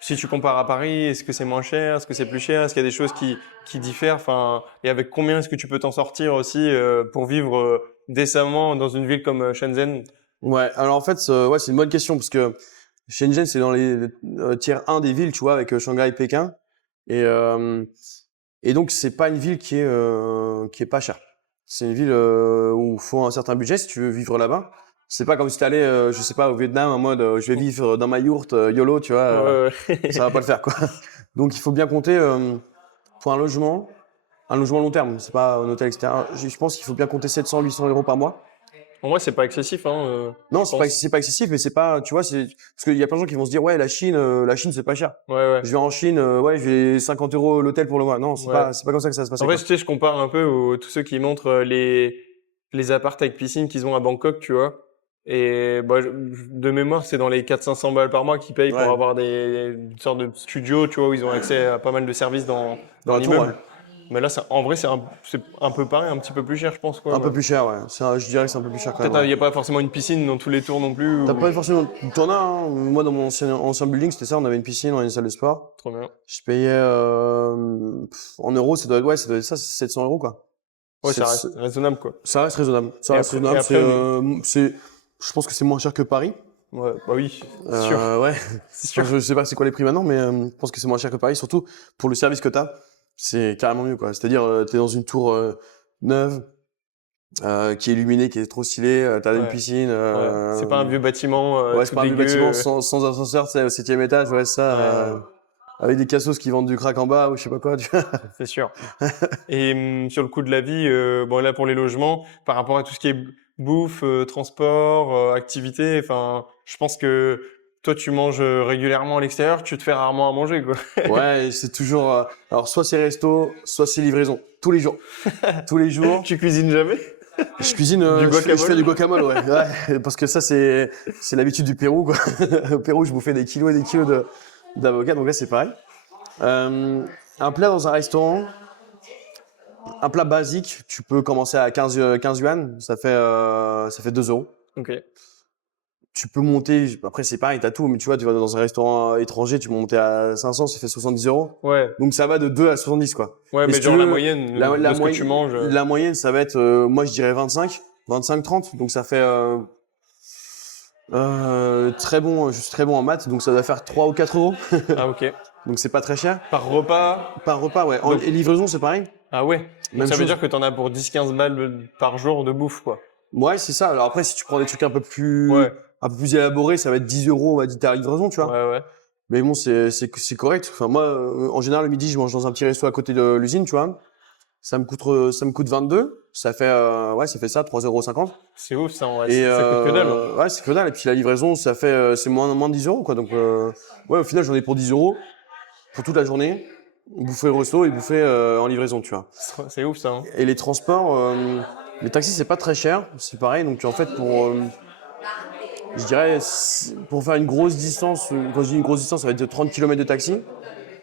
si tu compares à Paris, est-ce que c'est moins cher, est-ce que c'est plus cher, est-ce qu'il y a des choses qui diffèrent, enfin, et avec combien est-ce que tu peux t'en sortir aussi pour vivre décemment dans une ville comme Shenzhen? Ouais, alors en fait, ouais, c'est une bonne question, parce que Shenzhen, c'est dans les tiers 1 des villes, tu vois, avec Shanghai et Pékin. Et, euh, et donc, c'est pas une ville qui est pas chère. C'est une ville où il faut un certain budget si tu veux vivre là-bas. C'est pas comme si t'allais, je sais pas, au Vietnam en mode je vais vivre dans ma yourte YOLO, tu vois. Ouais, Ça va pas le faire, quoi. Donc, il faut bien compter pour un logement long terme. C'est pas un hôtel, etc. Je pense qu'il faut bien compter 700-800 euros par mois. En vrai, c'est pas excessif, hein, Non, je pense. c'est pas excessif, mais c'est pas, tu vois, c'est parce qu'il y a plein de gens qui vont se dire ouais, la Chine c'est pas cher. Ouais, ouais, Je vais en Chine, ouais, j'ai 50 euros l'hôtel pour le mois. Non, ouais. c'est pas comme ça que ça va se En passer, vrai, quoi. tu sais, je compare un peu tous ceux qui montrent les apparts avec piscine qu'ils ont à Bangkok, tu vois. Et bah, de mémoire, c'est dans les 400-500 balles par mois qu'ils payent pour Ouais, avoir une sorte de studio, tu vois, où ils ont accès à pas mal de services dans dans la tour, ouais. l'immeuble. Mais là, en vrai, c'est un peu pareil, un petit peu plus cher, je pense, Un peu quoi. plus cher, ouais. Je dirais que c'est un peu plus cher quand même, Peut-être ouais. il n'y a pas forcément une piscine dans tous les tours non plus. T'as pas forcément, t'en as, hein. Moi, dans mon ancien building, c'était ça, on avait une piscine, on avait une salle de sport. Trop bien. Je payais, en euros, ça doit être ça, c'est 700 euros, quoi. Ouais, C'est- ça reste raisonnable, quoi. Ça reste raisonnable. Ça Et reste après, et raisonnable. après Je pense que c'est moins cher que Paris. ouais, bah oui, c'est sûr, Ouais. c'est Enfin, sûr. je sais pas c'est quoi les prix maintenant, mais je pense que c'est moins cher que Paris, surtout pour le service que t'as. C'est carrément mieux, quoi. C'est-à-dire, t'es dans une tour neuve, qui est illuminée, qui est trop stylée, t'as une Ouais, piscine, ouais. C'est pas un vieux bâtiment ouais, c'est tout pas un vieux dégueu. bâtiment sans ascenseur, c'est au 7e étage, ouais, ça, Ouais, avec des cassos qui vendent du crack en bas ou je sais pas quoi, tu vois. c'est sûr. Et sur le coût de la vie, bon là pour les logements, par rapport à tout ce qui est bouffe, transport, activité, enfin, je pense que toi tu manges régulièrement à l'extérieur, tu te fais rarement à manger, quoi. Ouais, c'est toujours, alors soit c'est resto, soit c'est livraison. Tous les jours. Tous les jours. Tu cuisines jamais? Je cuisine, Du je fais du guacamole? guacamole, ouais. Ouais, parce que ça, c'est l'habitude du Pérou, quoi. Au Pérou, je bouffais des kilos et des kilos d'avocats, donc là, c'est pareil. Euh, un plat dans un restaurant, un plat basique, tu peux commencer à 15 yuan, ça fait 2 euros. Ok. Tu peux monter, après, c'est pareil, t'as tout, mais tu vois, tu vas dans un restaurant étranger, tu peux monter à 500, ça fait 70 euros. Ouais, Donc ça va de 2 à 70, quoi. ouais, Mais mais si tu genre la veux, moyenne de ce que tu manges. la moyenne, ça va être, moi, je dirais 25, 30. Donc ça fait, je suis très bon en maths, donc ça doit faire 3 ou 4 euros. Ah ok. Donc c'est pas très cher. Par repas. Par repas, ouais. Donc, Et livraison, c'est pareil. ah ouais. Donc Même ça veut chose. dire que t'en as pour 10-15 balles par jour de bouffe, quoi. Ouais, c'est ça. Alors après, si tu prends des trucs Ouais, un peu plus élaborés, ça va être 10 euros, on va dire, ta livraison, tu vois. ouais, ouais. Mais bon, c'est correct. Enfin, moi, en général, le midi, je mange dans un petit resto à côté de l'usine, tu vois. Ça me coûte 22. Ça fait ça, 3,50 €. C'est ouf ça, en vrai. Et Ça coûte que dalle, hein. ouais, c'est que dalle. Et puis la livraison, c'est moins de 10 euros, quoi. Donc, ouais, au final, j'en ai pour 10 euros pour toute la journée. Bouffer au resto et bouffer en livraison, tu vois. C'est ouf ça, hein. Et les transports, les taxis, c'est pas très cher. C'est pareil. Donc, en fait, je dirais, pour faire une grosse distance, quand je dis une grosse distance, ça va être de 30 km de taxi.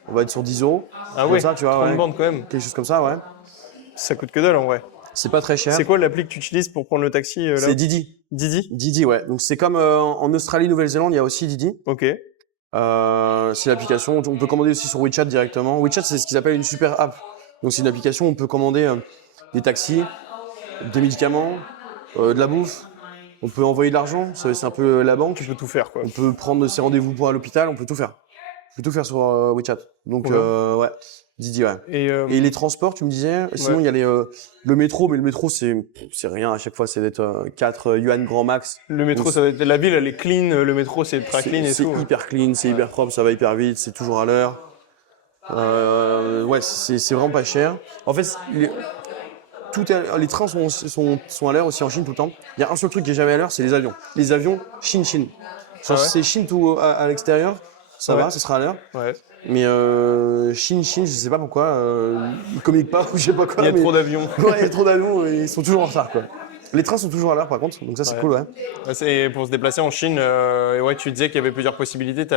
On va être sur 10 euros. Ah Comme ouais, ça, tu vois, 30 ouais. bandes quand même. Quelque chose comme ça, ouais. Ça coûte que dalle en vrai. C'est pas très cher. C'est quoi l'appli que tu utilises pour prendre le taxi là? C'est Didi. Didi? Didi, ouais. Donc c'est comme en Australie, Nouvelle-Zélande, il y a aussi Didi. Ok. C'est l'application. On peut commander aussi sur WeChat directement. WeChat, c'est ce qu'ils appellent une super app. Donc c'est une application où on peut commander des taxis, des médicaments, de la bouffe. On peut envoyer de l'argent. C'est un peu la banque. Tu peux tout faire, quoi. On peut prendre ses rendez-vous pour à l'hôpital. On peut tout faire. On peut tout faire sur WeChat. Donc ouais, Didi, ouais. Et les transports, tu me disais. Sinon, il y a le métro, mais le métro, c'est rien à chaque fois. C'est d'être 4 yuan grand max. Le métro, Donc, ça va être, la ville, elle est clean. Le métro, c'est très clean et tout. C'est hyper clean, c'est hyper propre, ça va hyper vite, c'est toujours à l'heure. Ouais, c'est vraiment pas cher. En fait, les trains sont à l'heure aussi en Chine tout le temps. Il y a un seul truc qui est jamais à l'heure, c'est les avions. Les avions Chine. Ah ouais? C'est Chine tout à l'extérieur, ça va, ça sera à l'heure. Ouais. Mais Chine, je sais pas pourquoi, ils communiquent pas ou je sais pas quoi. Il y a trop d'avions. Ouais, il y a trop d'avions et ils sont toujours en retard, quoi. Les trains sont toujours à l'heure par contre, donc ça c'est cool, ouais. Ouais, c'est pour se déplacer en Chine. Ouais, tu disais qu'il y avait plusieurs possibilités.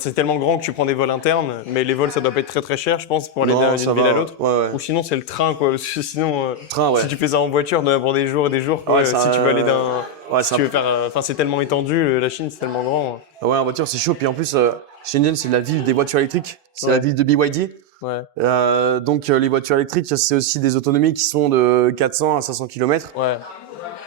C'est tellement grand que tu prends des vols internes, mais les vols ça doit pas être très très cher, je pense, pour aller d'une ville à l'autre. Ouais. Ou sinon c'est le train, quoi. Parce que sinon, ouais. si tu fais ça en voiture pour des jours et des jours, quoi, si tu veux aller si tu veux faire, c'est tellement étendu, la Chine c'est tellement grand. Ouais, en voiture c'est chaud. Puis en plus, Shenzhen c'est la ville des voitures électriques, c'est la ville de BYD. Ouais. Donc les voitures électriques, c'est aussi des autonomies qui sont de 400 à 500 km. Ouais.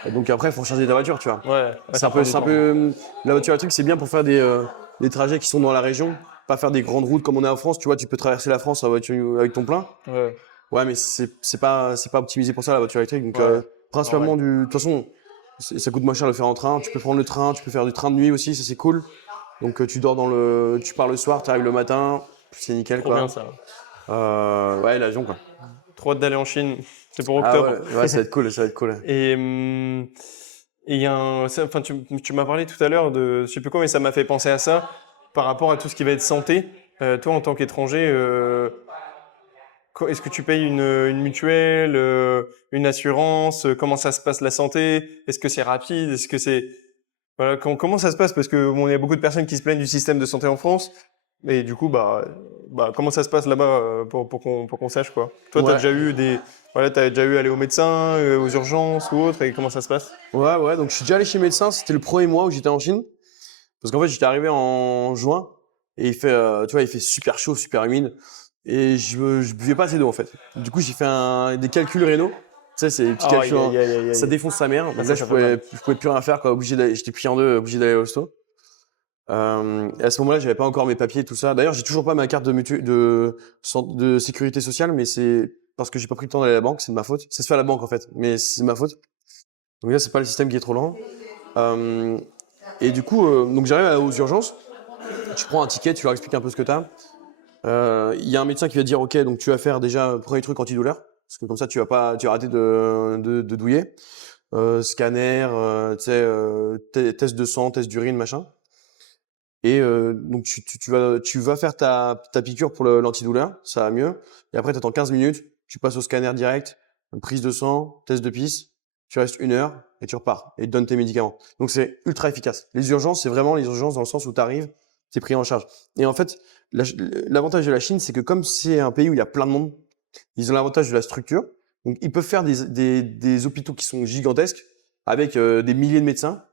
Et donc après, il faut charger ta voiture, tu vois. Ouais. C'est un peu, la voiture électrique, c'est bien pour faire des trajets qui sont dans la région, pas faire des grandes routes comme on est en France. Tu vois, tu peux traverser la France en voiture avec ton plein. Ouais. Ouais, mais c'est pas optimisé pour ça la voiture électrique. Donc principalement de toute façon, ça coûte moins cher de le faire en train. Tu peux prendre le train, tu peux faire du train de nuit aussi, ça c'est cool. Donc tu dors tu pars le soir, tu arrives le matin, c'est nickel. Trop quoi. bien ça. Ouais, l'avion quoi. Trop hâte d'aller en Chine. C'est pour octobre. Ouais, ça va être cool, ça va être cool. Et il y a enfin, tu m'as parlé tout à l'heure de, je sais plus quoi, mais ça m'a fait penser à ça par rapport à tout ce qui va être santé. Toi, en tant qu'étranger, est-ce que tu payes une mutuelle, une assurance? Comment ça se passe la santé? Est-ce que c'est rapide? Est-ce que c'est, voilà, comment ça se passe? Parce que bon, il y a beaucoup de personnes qui se plaignent du système de santé en France. Et du coup, comment ça se passe là-bas pour qu'on sache, quoi. Toi, t'as déjà eu t'as déjà eu aller au médecin, aux urgences ou autre, et comment ça se passe? Ouais, donc je suis déjà allé chez le médecin, c'était le premier mois où j'étais en Chine. Parce qu'en fait, j'étais arrivé en juin et il fait super chaud, super humide. Et je buvais pas assez d'eau en fait. Du coup, j'ai fait des calculs rénaux. Tu sais, c'est des petits calculs, ça défonce sa mère. Donc là, je pouvais plus rien faire, quoi. J'étais plié en deux, obligé d'aller au hosto. Et à ce moment-là, j'avais pas encore mes papiers, tout ça. D'ailleurs, j'ai toujours pas ma carte de sécurité sociale, mais c'est parce que j'ai pas pris le temps d'aller à la banque, c'est de ma faute. Ça se fait à la banque en fait, mais c'est de ma faute. Donc là, c'est pas le système qui est trop lent. Et du coup, donc j'arrive aux urgences. Tu prends un ticket, tu leur expliques un peu ce que t'as. Il y a un médecin qui va te dire, ok, donc tu vas faire déjà premier truc antidouleur, parce que comme ça tu vas arrêter de douiller. Scanner, test de sang, test d'urine, machin. Et donc tu vas faire ta piqûre pour l'antidouleur, ça va mieux. Et après tu attends 15 minutes, tu passes au scanner direct, prise de sang, test de pisse, tu restes 1 heure et tu repars et ils te donnent tes médicaments. Donc c'est ultra efficace. Les urgences, c'est vraiment les urgences dans le sens où tu arrives, tu es pris en charge. Et en fait, l'avantage de la Chine, c'est que comme c'est un pays où il y a plein de monde, ils ont l'avantage de la structure. Donc ils peuvent faire des hôpitaux qui sont gigantesques avec des milliers de médecins.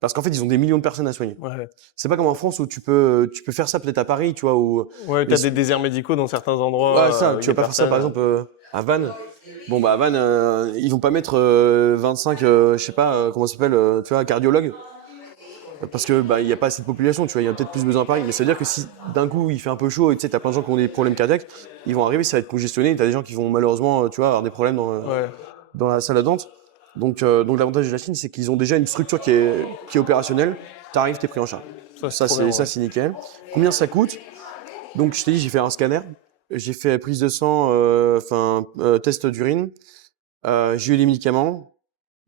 Parce qu'en fait, ils ont des millions de personnes à soigner. Ouais. C'est pas comme en France où tu peux faire ça peut-être à Paris, tu vois, où Ouais, t'as des déserts médicaux dans certains endroits. ouais, ça, tu vas pas faire ça par exemple à Vannes. Bon bah à Vannes, ils vont pas mettre 25 je sais pas comment ça s'appelle tu vois, cardiologue parce que il y a pas assez de population, tu vois, il y a peut-être plus besoin à Paris, mais ça veut dire que si d'un coup il fait un peu chaud et tu sais, t'as plein de gens qui ont des problèmes cardiaques, ils vont arriver, ça va être congestionné, t'as des gens qui vont malheureusement, tu vois, avoir des problèmes dans la salle d'attente. Donc l'avantage de la Chine, c'est qu'ils ont déjà une structure qui est opérationnelle. T'arrives, t'es pris en charge. Ça c'est nickel. Combien ça coûte? Donc je t'ai dit, j'ai fait un scanner, j'ai fait prise de sang, test d'urine, j'ai eu des médicaments,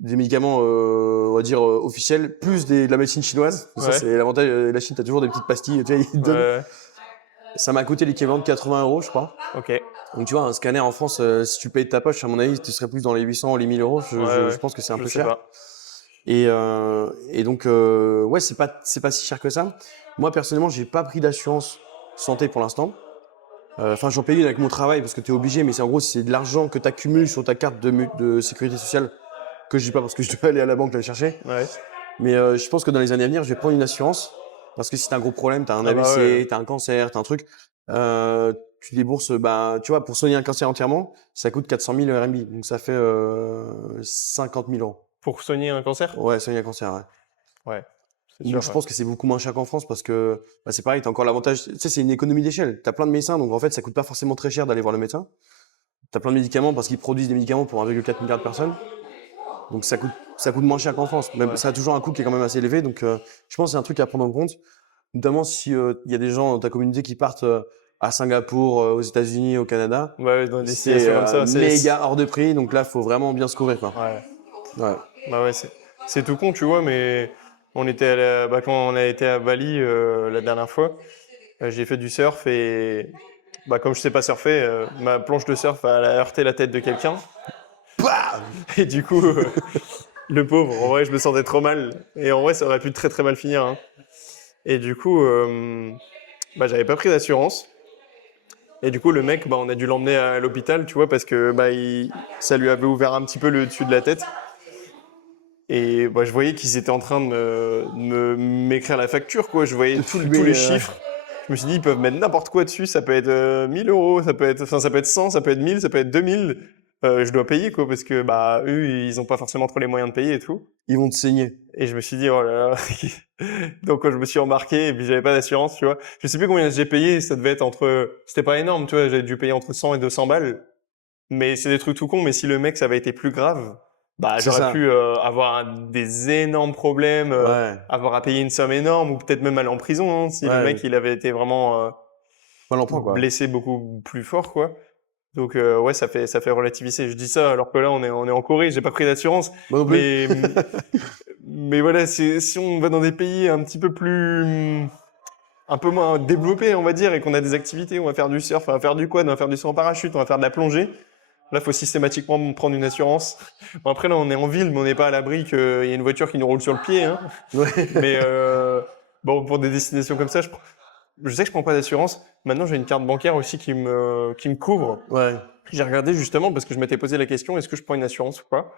on va dire officiels, plus de la médecine chinoise. Ça c'est l'avantage de la Chine, t'as toujours des petites pastilles, tu vois, ils te donnent. Ça m'a coûté l'équivalent de 80 €, je crois. Ok. Donc tu vois, un scanner en France, si tu le payes de ta poche, à mon avis, tu serais plus dans les 800 ou les 1000 €. Je pense que c'est un peu cher. Et donc ouais, c'est pas si cher que ça. Moi personnellement, j'ai pas pris d'assurance santé pour l'instant. Enfin, j'en paye une avec mon travail parce que tu es obligé, mais c'est en gros, c'est de l'argent que tu accumules sur ta carte de sécurité sociale que je dis pas parce que je dois aller à la banque la chercher. Ouais. Mais je pense que dans les années à venir, je vais prendre une assurance parce que si tu as un gros problème, tu as un Ah bah ouais. AVC, tu as un cancer, tu as un truc, tu débourses, bah, tu vois, pour soigner un cancer entièrement, ça coûte 400 000 RMB. Donc ça fait 50 000 euros. Pour soigner un cancer? Ouais, soigner un cancer, ouais. Ouais, c'est Donc sûr. je Ouais. pense que c'est beaucoup moins cher qu'en France parce que bah, c'est pareil, tu as encore l'avantage, tu sais, c'est une économie d'échelle. Tu as plein de médecins, donc en fait, ça coûte pas forcément très cher d'aller voir le médecin. Tu as plein de médicaments parce qu'ils produisent des médicaments pour 1,4 milliard de personnes. Donc ça coûte moins cher qu'en France. Même, Ouais. ça a toujours un coût qui est quand même assez élevé. Donc je pense que c'est un truc à prendre en compte. Notamment si il y a des gens dans ta communauté qui partent à Singapour, aux États-Unis, au Canada. Ouais, dans des C'est destinations comme ça, méga hors de prix. Donc là, faut vraiment bien se couvrir, quoi. Ouais. Ouais. Bah ouais, c'est tout con, tu vois, mais on était quand on a été à Bali la dernière fois, j'ai fait du surf et bah, comme je sais pas surfer, ma planche de surf elle a heurté la tête de quelqu'un Bam. et du coup, le pauvre, en vrai, je me sentais trop mal et en vrai, ça aurait pu très très mal finir, hein. Et du coup, bah, j'avais pas pris d'assurance et du coup, le mec, bah, on a dû l'emmener à l'hôpital, tu vois, parce que bah, ça lui avait ouvert un petit peu le dessus de la tête. Et bah, je voyais qu'ils étaient en train m'écrire la facture, quoi. Je voyais Te tous fumer. les chiffres. Je me suis dit, ils peuvent mettre n'importe quoi dessus. Ça peut être 1000 euros, ça peut être 100, ça peut être 1000, ça peut être 2000. Je dois payer, quoi, parce que bah, eux, ils ont pas forcément trop les moyens de payer et tout. Ils vont te saigner. Et je me suis dit, oh là là. Donc, je me suis embarqué et puis j'avais pas d'assurance, tu vois. Je sais plus combien j'ai payé. Ça devait être c'était pas énorme, tu vois. J'avais dû payer entre 100 et 200 balles. Mais c'est des trucs tout cons, mais si le mec, ça avait été plus grave, bah, C'est j'aurais ça. pu avoir des énormes problèmes, Ouais. avoir à payer une somme énorme ou peut-être même aller en prison, hein, si le Ouais. mec, il avait été vraiment Mal en point, quoi. blessé beaucoup plus fort, quoi. Donc, ouais, ça fait relativiser. Je dis ça alors que là, on est en Corée, j'ai pas pris d'assurance. Moi non plus. Mais, mais voilà, si on va dans des pays un petit peu plus, un peu moins développés, on va dire, et qu'on a des activités, on va faire du surf, on va faire du quad, on va faire du saut en parachute, on va faire de la plongée. Là, il faut systématiquement prendre une assurance. Bon, après, là, on est en ville, mais on n'est pas à l'abri qu'il y ait une voiture qui nous roule sur le pied, hein. Mais Ouais. bon, pour des destinations comme ça, je sais que je prends pas d'assurance. Maintenant, j'ai une carte bancaire aussi qui me couvre. Ouais. J'ai regardé justement parce que je m'étais posé la question, est-ce que je prends une assurance ou pas?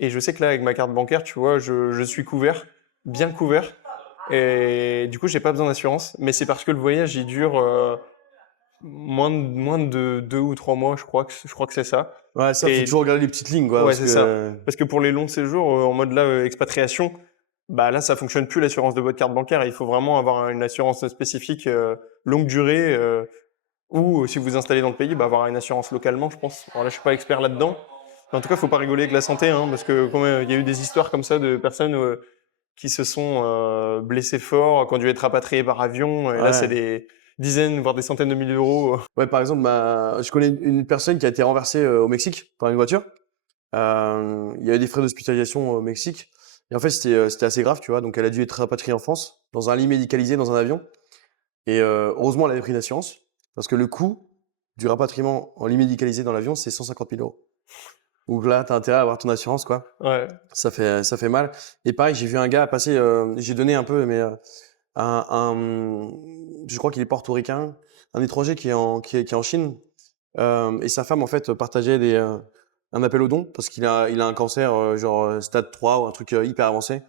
Et je sais que là, avec ma carte bancaire, tu vois, je suis couvert, bien couvert. Et du coup, j'ai pas besoin d'assurance. Mais c'est parce que le voyage, il dure moins de 2 ou 3 mois, je crois que c'est ça. Ouais, ça, faut Et toujours regarder les petites lignes, quoi, ouais, parce c'est ça. que Parce que pour les longs séjours, en mode là, expatriation, bah là, ça fonctionne plus l'assurance de votre carte bancaire. Il faut vraiment avoir une assurance spécifique longue durée ou si vous vous installez dans le pays, bah, avoir une assurance localement, je pense. Alors là, je suis pas expert là-dedans. Mais en tout cas, faut pas rigoler avec la santé, hein, parce que il y a eu des histoires comme ça de personnes qui se sont blessées fort, qui ont dû être rapatriées par avion. Et là, c'est ouais. des dizaines, voire des centaines de milliers d'euros. Ouais, par exemple, je connais une personne qui a été renversée au Mexique par une voiture. Il y avait des frais d'hospitalisation au Mexique. Et en fait, c'était assez grave, tu vois. Donc, elle a dû être rapatriée en France, dans un lit médicalisé, dans un avion. Et heureusement, elle avait pris une assurance. Parce que le coût du rapatriement en lit médicalisé dans l'avion, c'est 150 000 euros. Donc là, t'as intérêt à avoir ton assurance, quoi. Ouais, Ça fait mal. Et pareil, j'ai vu un gars passer, j'ai donné un peu, mais je crois qu'il est portoricain, un étranger qui est en Chine. Et sa femme, en fait, partageait un appel aux dons parce il a un cancer, genre stade 3 ou un truc hyper avancé.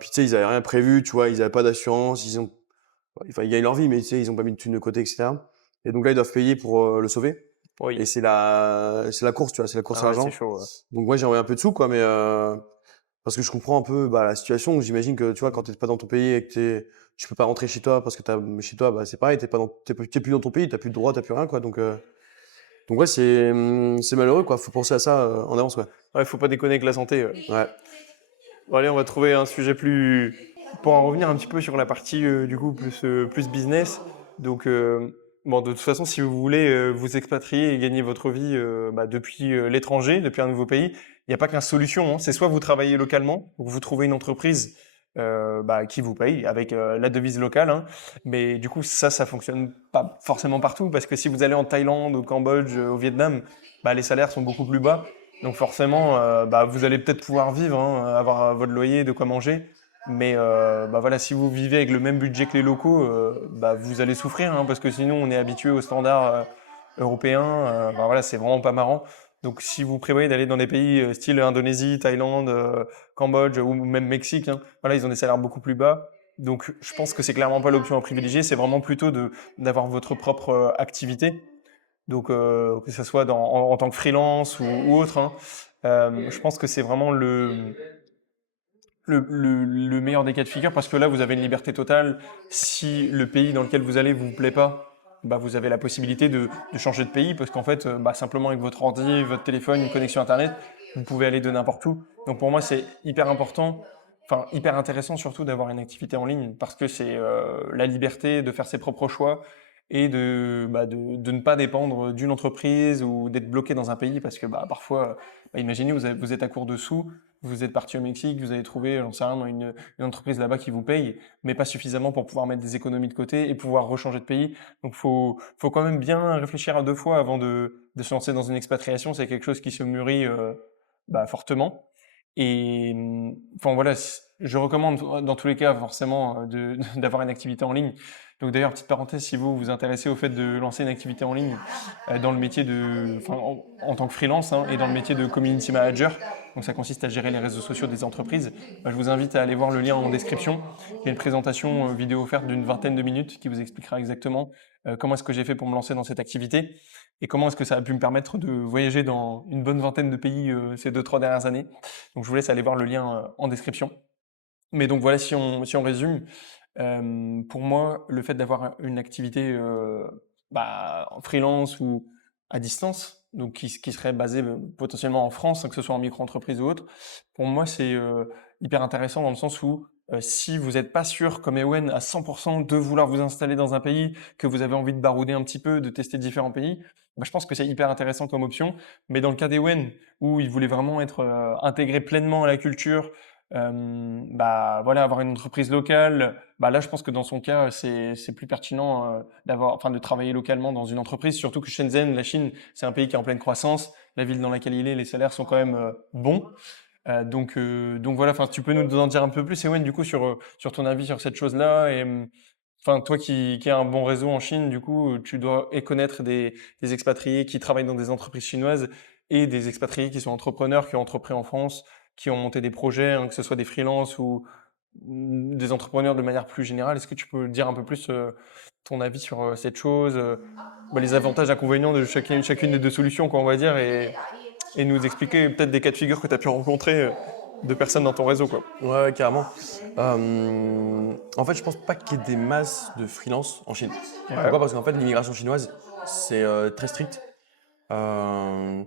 Puis tu sais, ils avaient rien prévu, tu vois, ils avaient pas d'assurance, enfin, ils gagnent leur vie, mais tu sais, ils ont pas mis de thunes de côté, etc. Et donc là, ils doivent payer pour le sauver. oui. Et c'est la course, tu vois, c'est la course Ah à ouais, c'est l'argent. chaud. Ouais. Donc moi, j'ai envoyé un peu de sous, quoi, mais parce que je comprends un peu bah, la situation où j'imagine que, tu vois, quand t'es pas dans ton pays et que tu peux pas rentrer chez toi parce que chez toi, bah, c'est pareil, t'es plus dans ton pays, t'as plus de droit, t'as plus rien, quoi. Donc ouais, c'est malheureux, quoi. Faut penser à ça en avance, quoi. Ouais, faut pas déconner avec la santé. Ouais. Ouais. Bon, allez, on va trouver un sujet plus. Pour en revenir un petit peu sur la partie du coup plus business. Donc, bon, de toute façon, si vous voulez vous expatrier et gagner votre vie bah, depuis l'étranger, depuis un nouveau pays, il n'y a pas qu'une solution, hein. C'est soit vous travaillez localement, ou vous trouvez une entreprise bah, qui vous paye avec la devise locale, hein. Mais du coup, ça fonctionne pas forcément partout parce que si vous allez en Thaïlande, au Cambodge, au Vietnam, bah, les salaires sont beaucoup plus bas. Donc forcément, bah, vous allez peut-être pouvoir vivre, hein, avoir votre loyer, de quoi manger, Mais bah voilà, si vous vivez avec le même budget que les locaux, bah vous allez souffrir, hein, parce que sinon on est habitué aux standards européens. Bah voilà, c'est vraiment pas marrant. Donc si vous prévoyez d'aller dans des pays style Indonésie, Thaïlande, Cambodge ou même Mexique, hein, voilà, ils ont des salaires beaucoup plus bas. Donc je pense que c'est clairement pas l'option à privilégier. C'est vraiment plutôt d'avoir votre propre activité. Donc que ce soit en tant que freelance ou autre, hein. Je pense que c'est vraiment le meilleur des cas de figure parce que là, vous avez une liberté totale. Si le pays dans lequel vous allez vous plaît pas, bah, vous avez la possibilité de changer de pays parce qu'en fait, bah, simplement avec votre ordi, votre téléphone, une connexion Internet, vous pouvez aller de n'importe où. Donc pour moi, c'est hyper important, enfin hyper intéressant surtout d'avoir une activité en ligne parce que c'est la liberté de faire ses propres choix et de ne pas dépendre d'une entreprise ou d'être bloqué dans un pays parce que bah, parfois, imaginez, vous êtes à court de sous, vous êtes parti au Mexique, vous avez trouvé, j'en sais rien, une entreprise là-bas qui vous paye, mais pas suffisamment pour pouvoir mettre des économies de côté et pouvoir rechanger de pays. Donc, faut quand même bien réfléchir à deux fois avant de se lancer dans une expatriation. C'est quelque chose qui se mûrit bah, fortement. Et enfin voilà, je recommande dans tous les cas forcément d'avoir une activité en ligne. Donc d'ailleurs, petite parenthèse, si vous vous intéressez au fait de lancer une activité en ligne dans le métier enfin, en tant que freelance hein, et dans le métier de community manager, donc ça consiste à gérer les réseaux sociaux des entreprises, bah, je vous invite à aller voir le lien en description. Il y a une présentation vidéo offerte d'une vingtaine de minutes qui vous expliquera exactement comment est-ce que j'ai fait pour me lancer dans cette activité et comment est-ce que ça a pu me permettre de voyager dans une bonne vingtaine de pays ces 2-3 dernières années. Donc je vous laisse aller voir le lien en description. Mais donc voilà, si on résume, pour moi, le fait d'avoir une activité bah, en freelance ou à distance, donc qui serait basée potentiellement en France, hein, que ce soit en micro-entreprise ou autre, pour moi, c'est hyper intéressant dans le sens où si vous n'êtes pas sûr, comme Ewen, à 100% de vouloir vous installer dans un pays, que vous avez envie de barouder un petit peu, de tester différents pays, bah, je pense que c'est hyper intéressant comme option. Mais dans le cas d'Ewen, où il voulait vraiment être intégré pleinement à la culture, bah voilà, avoir une entreprise locale, bah là je pense que dans son cas c'est plus pertinent enfin de travailler localement dans une entreprise, surtout que Shenzhen, la Chine, c'est un pays qui est en pleine croissance, la ville dans laquelle il est, les salaires sont quand même bons. Donc voilà, enfin tu peux nous en dire un peu plus, Ewen, du coup sur ton avis sur cette chose-là et enfin toi qui as un bon réseau en Chine, du coup tu dois et connaître des expatriés qui travaillent dans des entreprises chinoises et des expatriés qui sont entrepreneurs, qui ont entrepris en France, qui ont monté des projets, hein, que ce soit des freelances ou des entrepreneurs de manière plus générale. Est-ce que tu peux dire un peu plus ton avis sur cette chose, bah, les avantages, inconvénients de chacune des deux solutions, quoi, on va dire, et nous expliquer peut-être des cas de figure que tu as pu rencontrer de personnes dans ton réseau, quoi. Ouais, carrément. En fait, je pense pas qu'il y ait des masses de freelance en Chine. Ouais. Pourquoi? Parce qu'en fait, l'immigration chinoise, c'est très strict. Euh,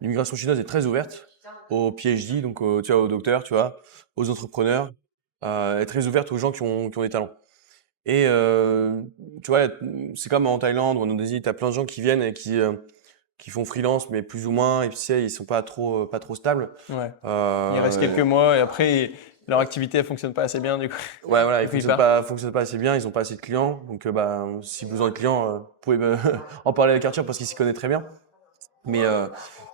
L'immigration chinoise est très ouverte aux PhD, donc tu vois, aux docteurs, tu vois, aux entrepreneurs, est très ouverte aux gens qui ont des talents. Et tu vois, c'est comme en Thaïlande ou en Indonésie, tu as plein de gens qui viennent et qui font freelance, mais plus ou moins, et puis tu sais, ils sont pas trop stables. Ouais. Il reste quelques Euh, mois et après, leur activité, elle fonctionne pas assez bien, du coup. Ouais, voilà, Du ils coup, ils partent. fonctionnent pas assez bien, ils ont pas assez de clients. Donc, bah, si besoin de clients, vous pouvez en parler avec Arthur parce qu'il s'y connaît très bien. Mais, euh,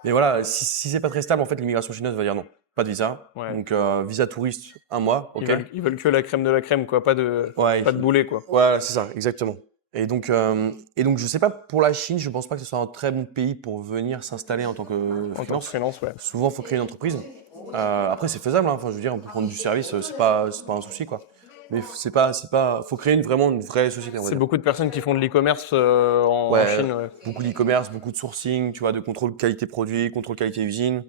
mais voilà, si c'est pas très stable, en fait, l'immigration chinoise va dire non, pas de visa. Ouais. Donc, visa touriste, un mois, ok. Ils veulent que la crème de la crème, quoi. Ouais, Pas de boulet, quoi. voilà, c'est ça, exactement. Et donc, je sais pas pour la Chine, je pense pas que ce soit un très bon pays pour venir s'installer en tant que En tant que freelance. freelance, ouais. Souvent, faut créer une entreprise. Après, c'est faisable, hein. Enfin, je veux dire, on peut prendre du service, c'est pas un souci, quoi. Mais faut créer vraiment une vraie société, on va C'est dire. beaucoup de personnes qui font de l'e-commerce en Ouais, Chine, ouais. beaucoup d'e-commerce, beaucoup de sourcing, tu vois, de contrôle qualité produit, contrôle qualité usine.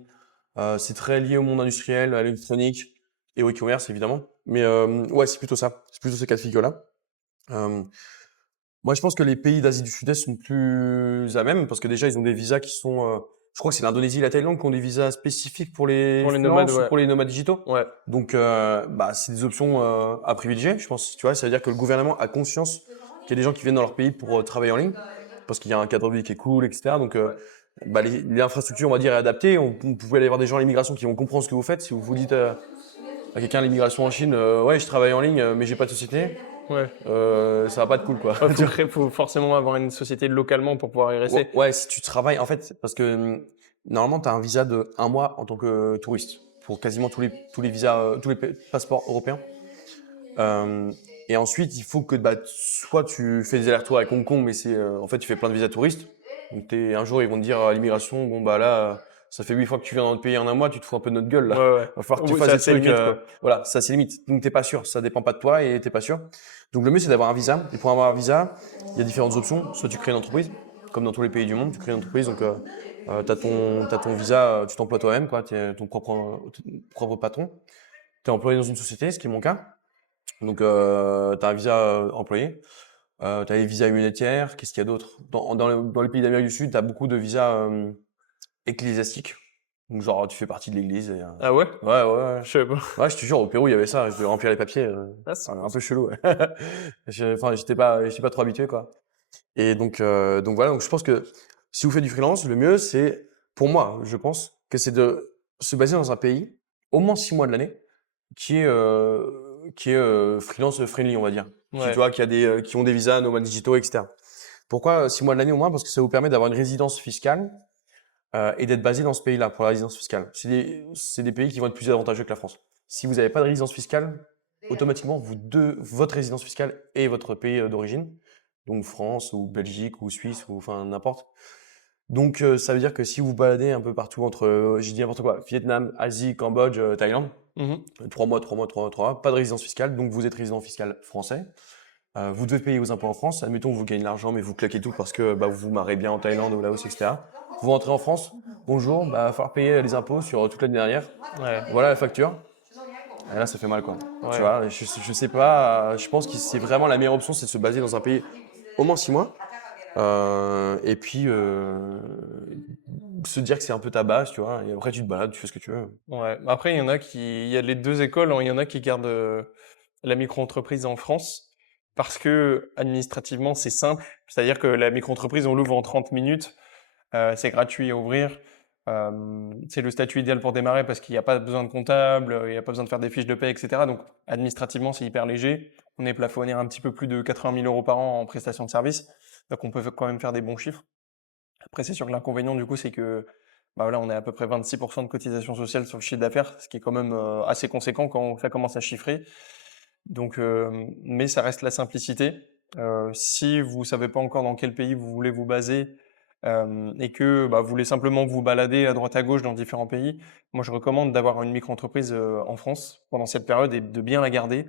C'est très lié au monde industriel, à l'électronique et au e-commerce, évidemment. Mais ouais, c'est plutôt ça. C'est plutôt ces cas de figure-là. Euh, Moi, je pense que les pays d'Asie du Sud-Est sont plus à même parce que déjà, ils ont des visas qui sont. Je crois que c'est l'Indonésie et la Thaïlande qui ont des visas spécifiques pour les Pour les nomades, freelances ou ouais. pour les nomades digitaux. Ouais. Donc, bah, c'est des options à privilégier, je pense. Tu vois, ça veut dire que le gouvernement a conscience qu'il y a des gens qui viennent dans leur pays pour travailler en ligne parce qu'il y a un cadre de vie qui est cool, etc. Donc, bah, l'infrastructure, on va dire, est adaptée. Vous pouvez aller voir des gens à l'immigration qui vont comprendre ce que vous faites. Si vous dites à quelqu'un à l'immigration en Chine, ouais, je travaille en ligne, mais j'ai pas de société, Ouais. ça va pas être cool, quoi. Ouais, faut forcément avoir une société localement pour pouvoir y Ouais, rester. ouais, si tu travailles, en fait, parce que normalement, tu as un visa de un mois en tant que touriste pour quasiment tous les visas, passeports européens. Euh, et ensuite, il faut que soit tu fais des allers-retours avec Hong Kong, mais en fait, tu fais plein de visas touristes. Donc, un jour, ils vont te dire à l'immigration, bon, bah là, ça fait 8 fois que tu viens dans notre pays en un mois, tu te fous un peu de notre gueule, Ouais, là. ouais. Va falloir que tu Oui, fasses c'est des assez trucs. limite, quoi. Voilà, ça, c'est limite. Donc, t'es pas sûr. Ça dépend pas de toi et t'es pas sûr. Donc, le mieux, c'est d'avoir un visa. Et pour avoir un visa, il y a différentes options. Soit tu crées une entreprise, comme dans tous les pays du monde, tu crées une entreprise. Donc, t'as ton visa, tu t'emploies toi-même, quoi. T'es ton propre patron. T'es employé dans une société, ce qui est mon cas. Donc, tu as un visa employé, tu as les visas humanitaires, qu'est-ce qu'il y a d'autre? Dans les pays d'Amérique du Sud, tu as beaucoup de visas ecclésiastiques. Donc, genre, tu fais partie de l'église. Ah ouais? Ouais, ouais, ouais. Je sais pas. Ouais, je te jure, au Pérou, il y avait ça. Je devais remplir les papiers. Ah, c'est Un cool, peu ça. chelou. Ouais. Enfin, j'étais pas trop habitué, quoi. Et donc voilà. Donc, je pense que si vous faites du freelance, le mieux, c'est, pour moi, je pense, que c'est de se baser dans un pays, au moins 6 mois de l'année, qui est freelance friendly, on va dire. Tu Ouais. vois, qui ont des visas, nomades digitaux, etc. Pourquoi 6 mois de l'année au moins? Parce que ça vous permet d'avoir une résidence fiscale et d'être basé dans ce pays-là pour la résidence fiscale. C'est des pays qui vont être plus avantageux que la France. Si vous n'avez pas de résidence fiscale, automatiquement, votre résidence fiscale est votre pays d'origine, donc France ou Belgique ou Suisse ou enfin n'importe. Donc ça veut dire que si vous baladez un peu partout entre, j'ai dit n'importe quoi, Vietnam, Asie, Cambodge, Thaïlande, Mhm. 3 mois, pas de résidence fiscale, donc vous êtes résident fiscal français. Vous devez payer vos impôts en France. Admettons, vous gagnez de l'argent, mais vous claquez tout parce que vous vous marrez bien en Thaïlande ou au Laos, etc. Vous rentrez en France, bonjour, il va falloir payer les impôts sur toute l'année dernière. Ouais. Voilà la facture. Et là, ça fait mal, quoi. Tu Ouais. vois, je sais pas, je pense que c'est vraiment la meilleure option, c'est de se baser dans un pays au moins 6 mois. Et puis, se dire que c'est un peu ta base, tu vois. Et après, tu te balades, tu fais ce que tu veux. Ouais. Après, il y a les deux écoles, hein. Il y en a qui gardent la micro-entreprise en France parce que administrativement, c'est simple. C'est-à-dire que la micro-entreprise, on l'ouvre en 30 minutes. C'est gratuit à ouvrir. C'est le statut idéal pour démarrer parce qu'il n'y a pas besoin de comptable, il n'y a pas besoin de faire des fiches de paie, etc. Donc, administrativement, c'est hyper léger. On est plafonné à un petit peu plus de 80 000 euros par an en prestation de service. Donc, on peut quand même faire des bons chiffres. Après, c'est sûr que l'inconvénient, du coup, c'est que bah voilà, on est à peu près 26% de cotisation sociale sur le chiffre d'affaires, ce qui est quand même assez conséquent quand ça commence à chiffrer. Donc, mais ça reste la simplicité. Si vous savez pas encore dans quel pays vous voulez vous baser et que vous voulez simplement vous balader à droite à gauche dans différents pays, moi je recommande d'avoir une micro-entreprise en France pendant cette période et de bien la garder.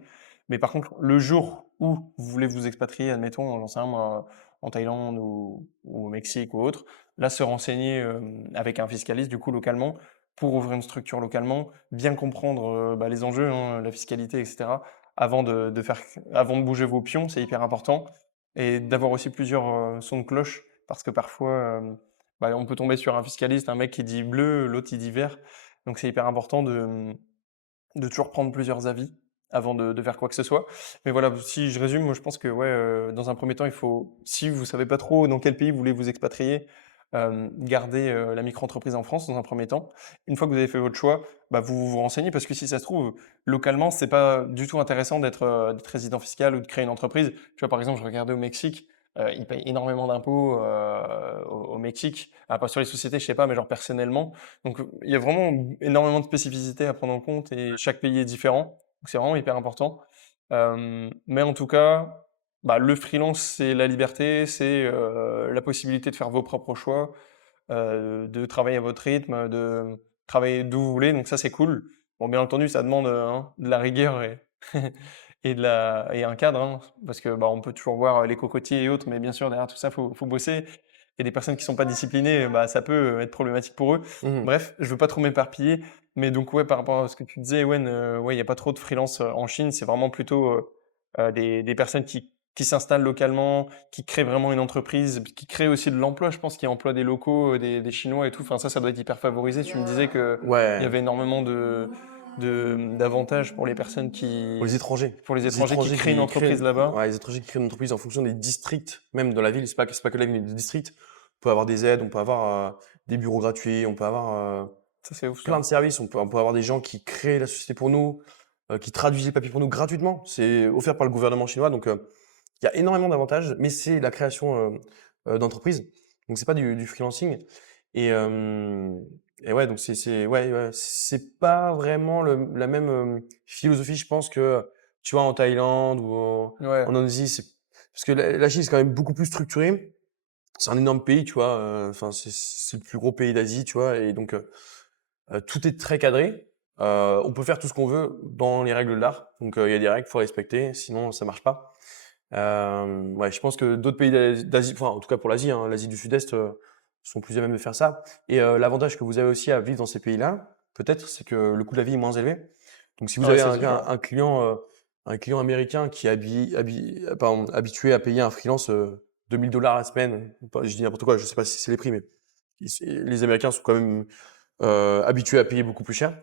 Mais par contre, le jour où vous voulez vous expatrier, admettons, j'en sais rien, moi, en Thaïlande ou au Mexique ou autre, là se renseigner avec un fiscaliste du coup localement pour ouvrir une structure localement, bien comprendre les enjeux, hein, la fiscalité, etc avant avant de bouger vos pions, c'est hyper important. Et d'avoir aussi plusieurs sons de cloche, parce que parfois, on peut tomber sur un fiscaliste, un mec qui dit bleu, l'autre il dit vert. Donc c'est hyper important de toujours prendre plusieurs avis avant de faire quoi que ce soit. Mais voilà, si je résume, moi je pense que ouais, dans un premier temps, il faut, si vous savez pas trop dans quel pays vous voulez vous expatrier, garder la micro-entreprise en France dans un premier temps. Une fois que vous avez fait votre choix, vous vous renseignez parce que si ça se trouve, localement, c'est pas du tout intéressant d'être résident fiscal ou de créer une entreprise. Tu vois, par exemple, je regardais au Mexique, ils payent énormément d'impôts au Mexique. Ah, pas sur les sociétés, je sais pas, mais genre personnellement. Donc, il y a vraiment énormément de spécificités à prendre en compte et chaque pays est différent. Donc, c'est vraiment hyper important. Mais en tout cas, le freelance, c'est la liberté, c'est la possibilité de faire vos propres choix, de travailler à votre rythme, de travailler d'où vous voulez. Donc ça, c'est cool. Bon, bien entendu, ça demande de la rigueur et, et un cadre, hein, parce que on peut toujours voir les cocotiers et autres, mais bien sûr, derrière tout ça, faut bosser. Et des personnes qui sont pas disciplinées, ça peut être problématique pour eux. Mhm. Bref, je veux pas trop m'éparpiller, mais donc ouais, par rapport à ce que tu disais, Ewen, ouais, il y a pas trop de freelance en Chine. C'est vraiment plutôt des personnes qui s'installent localement, qui créent vraiment une entreprise, qui créent aussi de l'emploi, je pense, qui emploient des locaux, des Chinois et tout. Enfin, ça doit être hyper favorisé. Tu me disais que il y Ouais. avait énormément d'avantages pour les personnes Pour les étrangers. pour les Les étrangers qui étrangers créent une qui créent, entreprise là-bas. ouais, les étrangers qui créent une entreprise en fonction des districts, même de la ville. C'est pas que la ville, mais des districts. On peut avoir des aides, on peut avoir des bureaux gratuits, on peut avoir Ça, c'est ouf, plein ça. de services. On peut avoir des gens qui créent la société pour nous, qui traduisent les papiers pour nous gratuitement. C'est offert par le gouvernement chinois. Donc, il y a énormément d'avantages, mais c'est la création d'entreprises. Donc, c'est pas du freelancing. Et, euh, et ouais, donc ouais, c'est pas vraiment la même philosophie, je pense, que tu vois, en Thaïlande ou Ouais, en Indonésie, parce que la Chine, c'est quand même beaucoup plus structuré. C'est un énorme pays, tu vois. Enfin, c'est le plus gros pays d'Asie, tu vois. Et donc, tout est très cadré. On peut faire tout ce qu'on veut dans les règles de l'art. Donc, il y a des règles, faut respecter, sinon ça marche pas. Ouais, je pense que d'autres pays d'Asie, enfin, en tout cas pour l'Asie, hein, l'Asie du Sud-Est, sont plus à même de faire ça. Et l'avantage que vous avez aussi à vivre dans ces pays-là, peut-être, c'est que le coût de la vie est moins élevé. Donc, si vous ouais, avez ça c'est sûr. un client américain qui est pardon, habitué à payer un freelance 2000 $ la semaine, je dis n'importe quoi, je sais pas si c'est les prix, mais les Américains sont quand même habitués à payer beaucoup plus cher.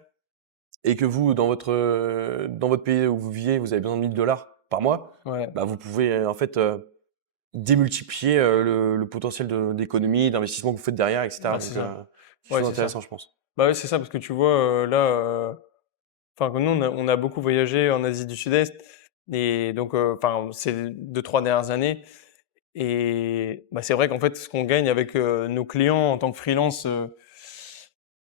Et que vous, dans votre pays où vous vivez, vous avez besoin de 1000 $ par mois, Ouais, bah, vous pouvez en fait démultiplier le potentiel d'économie, d'investissement que vous faites derrière, etc. bah, c'est Donc, ça. quelque Ouais, chose c'est ça. d'intéressant, je pense. Bah ouais, c'est ça, parce que tu vois, là, enfin, nous, on a beaucoup voyagé en Asie du Sud-Est, et donc, enfin, ces 2, 3 dernières années, et bah, c'est vrai qu'en fait, ce qu'on gagne avec nos clients en tant que freelance,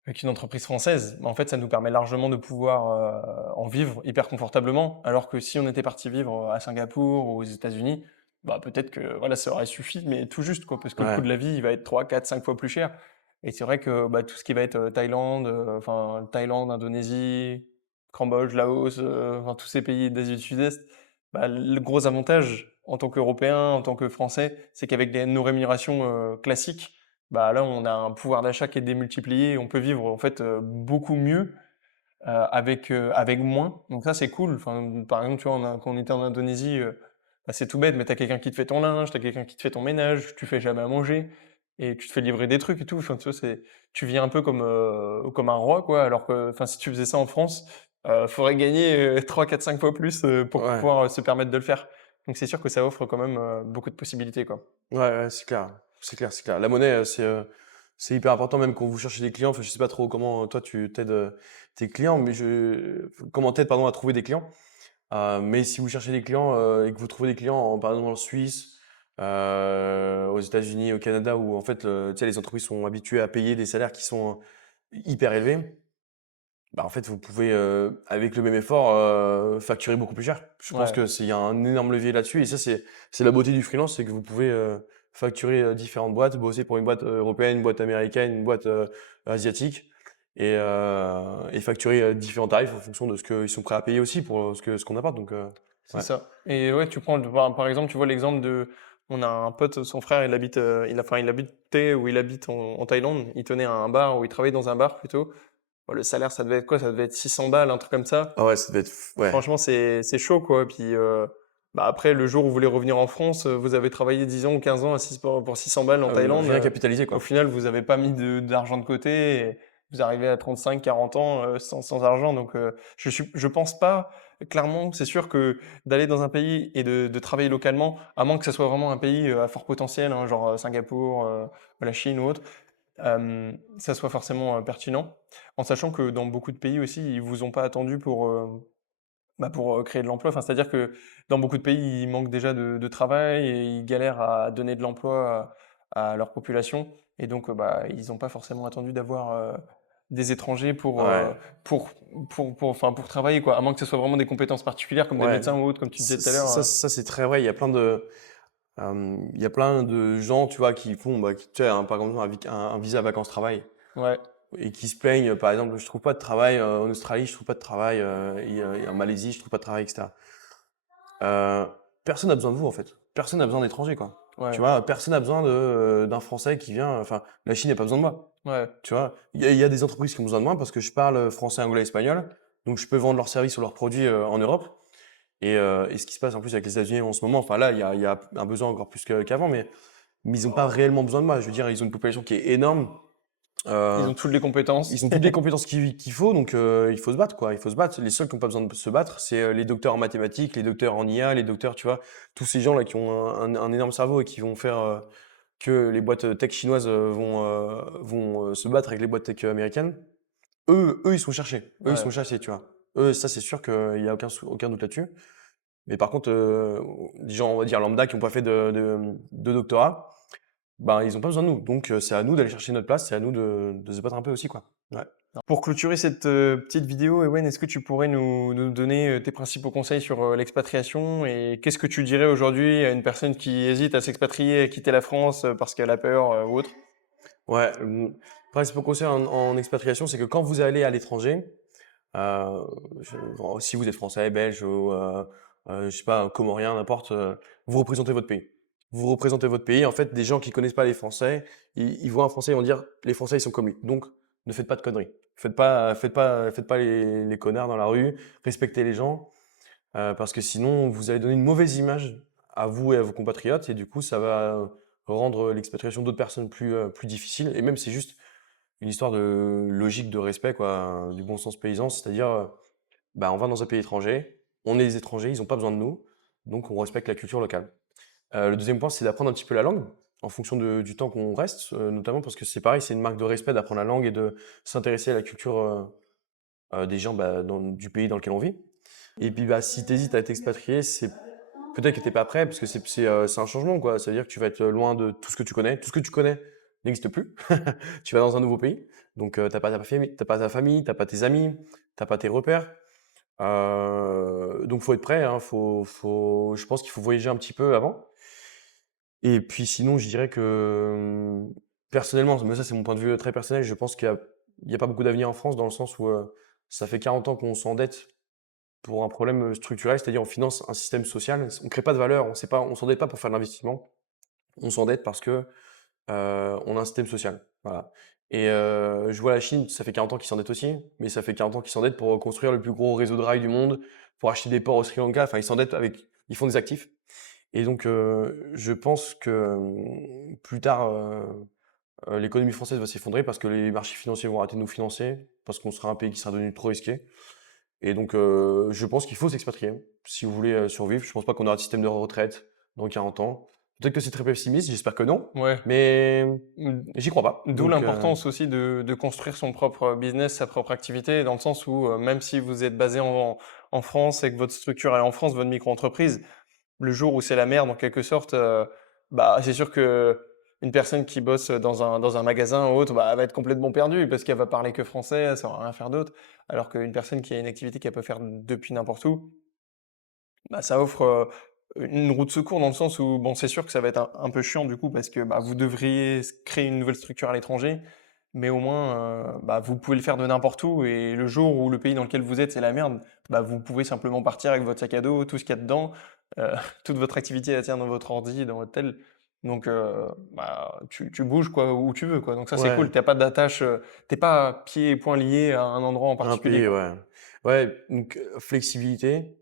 avec une entreprise française, bah, en fait, ça nous permet largement de pouvoir en vivre hyper confortablement, alors que si on était parti vivre à Singapour ou aux États-Unis, bah, peut-être que voilà, ça aurait suffi, mais tout juste, quoi, parce que le coût Ouais, de la vie, il va être 3, 4, 5 fois plus cher. Et c'est vrai que bah, tout ce qui va être Thaïlande, enfin Thaïlande, Indonésie, Cambodge, Laos, enfin tous ces pays d'Asie du Sud-Est, bah, le gros avantage en tant qu'Européen, en tant que Français, c'est qu'avec nos rémunérations classiques, bah là on a un pouvoir d'achat qui est démultiplié, et on peut vivre en fait beaucoup mieux avec moins. Donc ça c'est cool. Enfin, par exemple, tu vois, quand on était en Indonésie, bah, c'est tout bête, mais t'as quelqu'un qui te fait ton linge, t'as quelqu'un qui te fait ton ménage, tu fais jamais à manger et tu te fais livrer des trucs et tout. Enfin, tu vois, tu vis un peu comme un roi, quoi. Alors que, enfin, si tu faisais ça en France, faudrait gagner 3, 4, 5 fois plus pour ouais, pouvoir se permettre de le faire. Donc c'est sûr que ça offre quand même beaucoup de possibilités, quoi. ouais, ouais, c'est clair. C'est clair, c'est clair. La monnaie, c'est hyper important, même quand vous cherchez des clients. Enfin, je sais pas trop comment toi tu t'aides tes clients, mais comment t'aides, pardon, à trouver des clients. Mais si vous cherchez des clients et que vous trouvez des clients, par exemple en Suisse, aux États-Unis, au Canada, où en fait, tu sais, les entreprises sont habituées à payer des salaires qui sont hyper élevés, bah en fait, vous pouvez, avec le même effort, facturer beaucoup plus cher. Je pense Ouais, que il y a un énorme levier là-dessus, et ça, c'est la beauté du freelance, c'est que vous pouvez facturer différentes boîtes, bosser pour une boîte européenne, une boîte américaine, une boîte asiatique, et facturer différents tarifs en fonction de ce qu'ils sont prêts à payer aussi pour ce qu'on apporte. Donc, c'est ouais. ça. Et ouais, tu prends par exemple, tu vois l'exemple on a un pote, son frère, il habite, enfin, il habitait ou il habite en Thaïlande. Il tenait un bar, ou il travaillait dans un bar plutôt. Bon, le salaire, ça devait être quoi? Ça devait être 600 balles, un truc comme ça. Ah ouais, ça devait être, ouais. Franchement, c'est chaud, quoi. Puis bah après, le jour où vous voulez revenir en France, vous avez travaillé 10 ans ou 15 ans pour 600 balles en Thaïlande. Rien capitalisé, Au quoi. final, vous n'avez pas mis d'argent de côté. Et vous arrivez à 35, 40 ans sans argent. Donc, je pense pas, clairement, c'est sûr que d'aller dans un pays et de travailler localement, à moins que ce soit vraiment un pays à fort potentiel, hein, genre Singapour, la Chine ou autre, ça soit forcément pertinent. En sachant que dans beaucoup de pays aussi, ils vous ont pas attendu pour créer de l'emploi. Enfin, c'est-à-dire que dans beaucoup de pays, ils manquent déjà de travail et ils galèrent à donner de l'emploi à leur population. Et donc, bah, ils n'ont pas forcément attendu d'avoir des étrangers Ouais, enfin, pour travailler, quoi. À moins que ce soit vraiment des compétences particulières comme des ouais. médecins ou autres, comme tu disais tout à l'heure. Ça, c'est très vrai. Il y a plein de gens, tu vois, qui font, bah, tu sais, par exemple, un visa vacances-travail, Ouais, et qui se plaignent, par exemple, je trouve pas de travail en Australie, je trouve pas de travail, et en Malaisie, je trouve pas de travail, etc. Euh, Personne n'a besoin de vous, en fait. Personne n'a besoin d'étrangers, quoi. Tu ouais, vois, personne n'a besoin d'un Français qui vient. Enfin, la Chine n'a pas besoin de moi. ouais, Tu vois, il y a des entreprises qui ont besoin de moi parce que je parle français, anglais, espagnol. Donc, je peux vendre leurs services ou leurs produits en Europe. Et ce qui se passe en plus avec les États-Unis en ce moment, enfin là, il y a un besoin encore plus qu'avant, mais ils n'ont pas réellement besoin de moi. Je veux dire, ils ont une population qui est énorme. ils Euh, ont toutes les compétences. Ils ont toutes les compétences qu'il faut, donc il faut se battre, quoi. Il faut se battre. Les seuls qui n'ont pas besoin de se battre, c'est les docteurs en mathématiques, les docteurs en IA, les docteurs, tu vois, tous ces gens-là qui ont un énorme cerveau et qui vont faire que les boîtes tech chinoises vont se battre avec les boîtes tech américaines. Eux, ils sont cherchés. Eux, ils Ouais. sont chassés, tu vois. Eux, ça, c'est sûr qu'il y a aucun doute là-dessus. Mais par contre, des gens, on va dire lambda, qui n'ont pas fait de doctorat, ben, ils n'ont pas besoin de nous. Donc, c'est à nous d'aller chercher notre place, c'est à nous de se battre un peu aussi, quoi. Ouais. Pour clôturer cette petite vidéo, Ewen, est-ce que tu pourrais nous donner tes principaux conseils sur l'expatriation et qu'est-ce que tu dirais aujourd'hui à une personne qui hésite à s'expatrier, à quitter la France parce qu'elle a peur ou autre? Ouais, principal conseil en expatriation, c'est que quand vous allez à l'étranger, euh, si vous êtes français, belge ou je sais pas, comorien, n'importe, vous représentez votre pays. Vous représentez votre pays. En fait, des gens qui connaissent pas les Français, ils voient un Français, ils vont dire les Français ils sont comme lui. Donc, ne faites pas de conneries. Faites pas les connards dans la rue. Respectez les gens parce que sinon vous allez donner une mauvaise image à vous et à vos compatriotes et du coup ça va rendre l'expatriation d'autres personnes plus difficile. Et même c'est juste une histoire de logique de respect, quoi, du bon sens paysan, c'est-à-dire, bah, on va dans un pays étranger, on est des étrangers, ils n'ont pas besoin de nous, donc on respecte la culture locale. Le deuxième point, c'est d'apprendre un petit peu la langue, en fonction du temps qu'on reste, notamment parce que c'est pareil, c'est une marque de respect d'apprendre la langue et de s'intéresser à la culture des gens bah, du pays dans lequel on vit. Et puis, bah, si tu hésites à t'expatrier, c'est peut-être que tu n'es pas prêt, parce que c'est un changement, quoi. Ça veut dire que tu vas être loin de tout ce que tu connais. Tout ce que tu connais n'existe plus. Tu vas dans un nouveau pays. Donc, tu n'as pas ta famille, tu n'as pas tes amis, tu n'as pas tes repères. Donc, faut être prêt, hein. Je pense qu'il faut voyager un petit peu avant. Et puis, sinon, je dirais que, personnellement, mais ça, c'est mon point de vue très personnel, je pense qu'il y a pas beaucoup d'avenir en France, dans le sens où ça fait 40 ans qu'on s'endette pour un problème structurel, c'est-à-dire on finance un système social, on ne crée pas de valeur, on s'endette pas pour faire de l'investissement, on s'endette parce que on a un système social. Voilà. Et je vois la Chine, ça fait 40 ans qu'ils s'endettent aussi, mais ça fait 40 ans qu'ils s'endettent pour construire le plus gros réseau de rail du monde, pour acheter des ports au Sri Lanka, enfin ils font des actifs. Et donc je pense que plus tard, l'économie française va s'effondrer parce que les marchés financiers vont arrêter de nous financer, parce qu'on sera un pays qui sera devenu trop risqué. Et donc, je pense qu'il faut s'expatrier si vous voulez survivre. Je pense pas qu'on aura de système de retraite dans 40 ans. Peut-être que c'est très pessimiste, j'espère que non, Ouais. mais Mm. j'y crois pas. D'où Donc, l'importance aussi de construire son propre business, sa propre activité, dans le sens où même si vous êtes basé en France et que votre structure elle est en France, votre micro-entreprise, le jour où c'est la merde en quelque sorte, bah c'est sûr que une personne qui bosse dans un magasin ou autre, bah, elle va être complètement perdue parce qu'elle va parler que français, elle saura rien faire d'autre. Alors qu'une personne qui a une activité qu'elle peut faire depuis n'importe où, bah, ça offre une roue de secours dans le sens où, bon, c'est sûr que ça va être un peu chiant du coup parce que bah, vous devriez créer une nouvelle structure à l'étranger, mais au moins, bah, vous pouvez le faire de n'importe où et le jour où le pays dans lequel vous êtes, c'est la merde, bah, vous pouvez simplement partir avec votre sac à dos, tout ce qu'il y a dedans, toute votre activité elle tient dans votre ordi, dans votre tel. Donc, bah, tu bouges quoi, où tu veux, quoi. Donc ça, c'est ouais, cool. T'as pas d'attache, t'es pas pieds et poings liés à un endroit en un particulier, pays, quoi. ouais. Ouais, donc flexibilité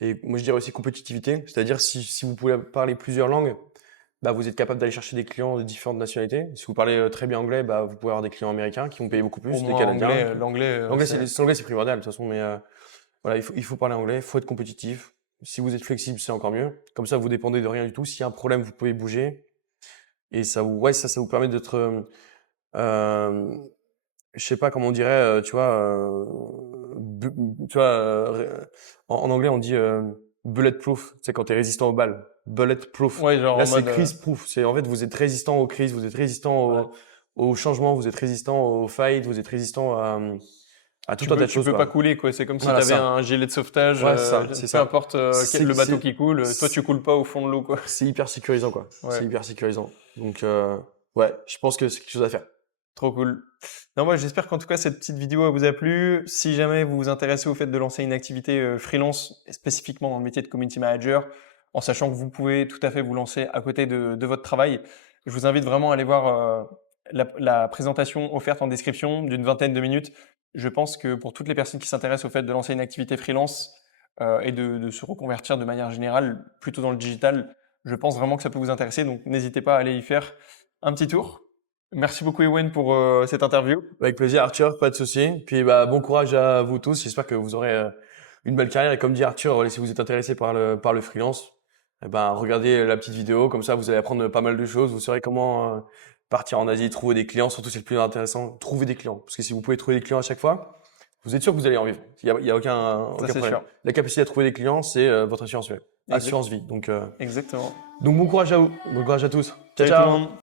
et moi je dirais aussi compétitivité. C'est-à-dire si vous pouvez parler plusieurs langues, bah, vous êtes capable d'aller chercher des clients de différentes nationalités. Si vous parlez très bien anglais, bah, vous pouvez avoir des clients américains qui vont payer beaucoup Au plus, des moins, Canadiens. l'anglais, L'anglais, l'anglais, c'est primordial de toute façon, mais voilà, il faut parler anglais, il faut être compétitif. Si vous êtes flexible, c'est encore mieux. Comme ça, vous dépendez de rien du tout. S'il y a un problème, vous pouvez bouger. Et ça vous permet d'être, euh, je sais pas comment on dirait, tu vois, tu vois, en anglais, on dit bulletproof. Tu sais, quand tu es résistant aux balles. Bulletproof. ouais, genre Là, en c'est mode, crise-proof. C'est, en fait, vous êtes résistant aux crises, vous êtes résistant ouais. aux changements, vous êtes résistant aux fights, vous êtes résistant à tout un tas de Tu choses, peux pas quoi. couler, quoi. C'est comme si tu Voilà, avais ça. un gilet de sauvetage, Ouais, c'est peu ça. importe le bateau qui coule, toi tu C'est coules pas au fond de l'eau, quoi. c'est hyper sécurisant, quoi. C'est Ouais, hyper sécurisant. Donc, ouais, je pense que c'est quelque chose à faire. trop cool. Non, moi j'espère qu'en tout cas cette petite vidéo elle vous a plu. Si jamais vous vous intéressez au fait de lancer une activité freelance, et spécifiquement dans le métier de community manager, en sachant que vous pouvez tout à fait vous lancer à côté de votre travail, je vous invite vraiment à aller voir la présentation offerte en description d'une vingtaine de minutes. Je pense que pour toutes les personnes qui s'intéressent au fait de lancer une activité freelance et de se reconvertir de manière générale, plutôt dans le digital, je pense vraiment que ça peut vous intéresser. Donc n'hésitez pas à aller y faire un petit tour. Merci beaucoup Ewen pour cette interview. Avec plaisir, Arthur, pas de souci. Puis, bah, bon courage à vous tous. J'espère que vous aurez une belle carrière. Et comme dit Arthur, si vous êtes intéressé par le freelance, eh ben, regardez la petite vidéo. Comme ça, vous allez apprendre pas mal de choses. Vous saurez comment partir en Asie, trouver des clients. Surtout, c'est le plus intéressant, trouver des clients. Parce que si vous pouvez trouver des clients à chaque fois, vous êtes sûr que vous allez en vivre. Il y a Ça aucun c'est problème. sûr. La capacité à trouver des clients, c'est votre Exact- assurance vie. Donc Exactement. bon courage à vous. Bon courage à tous. Ciao, Salut tout le ciao! monde.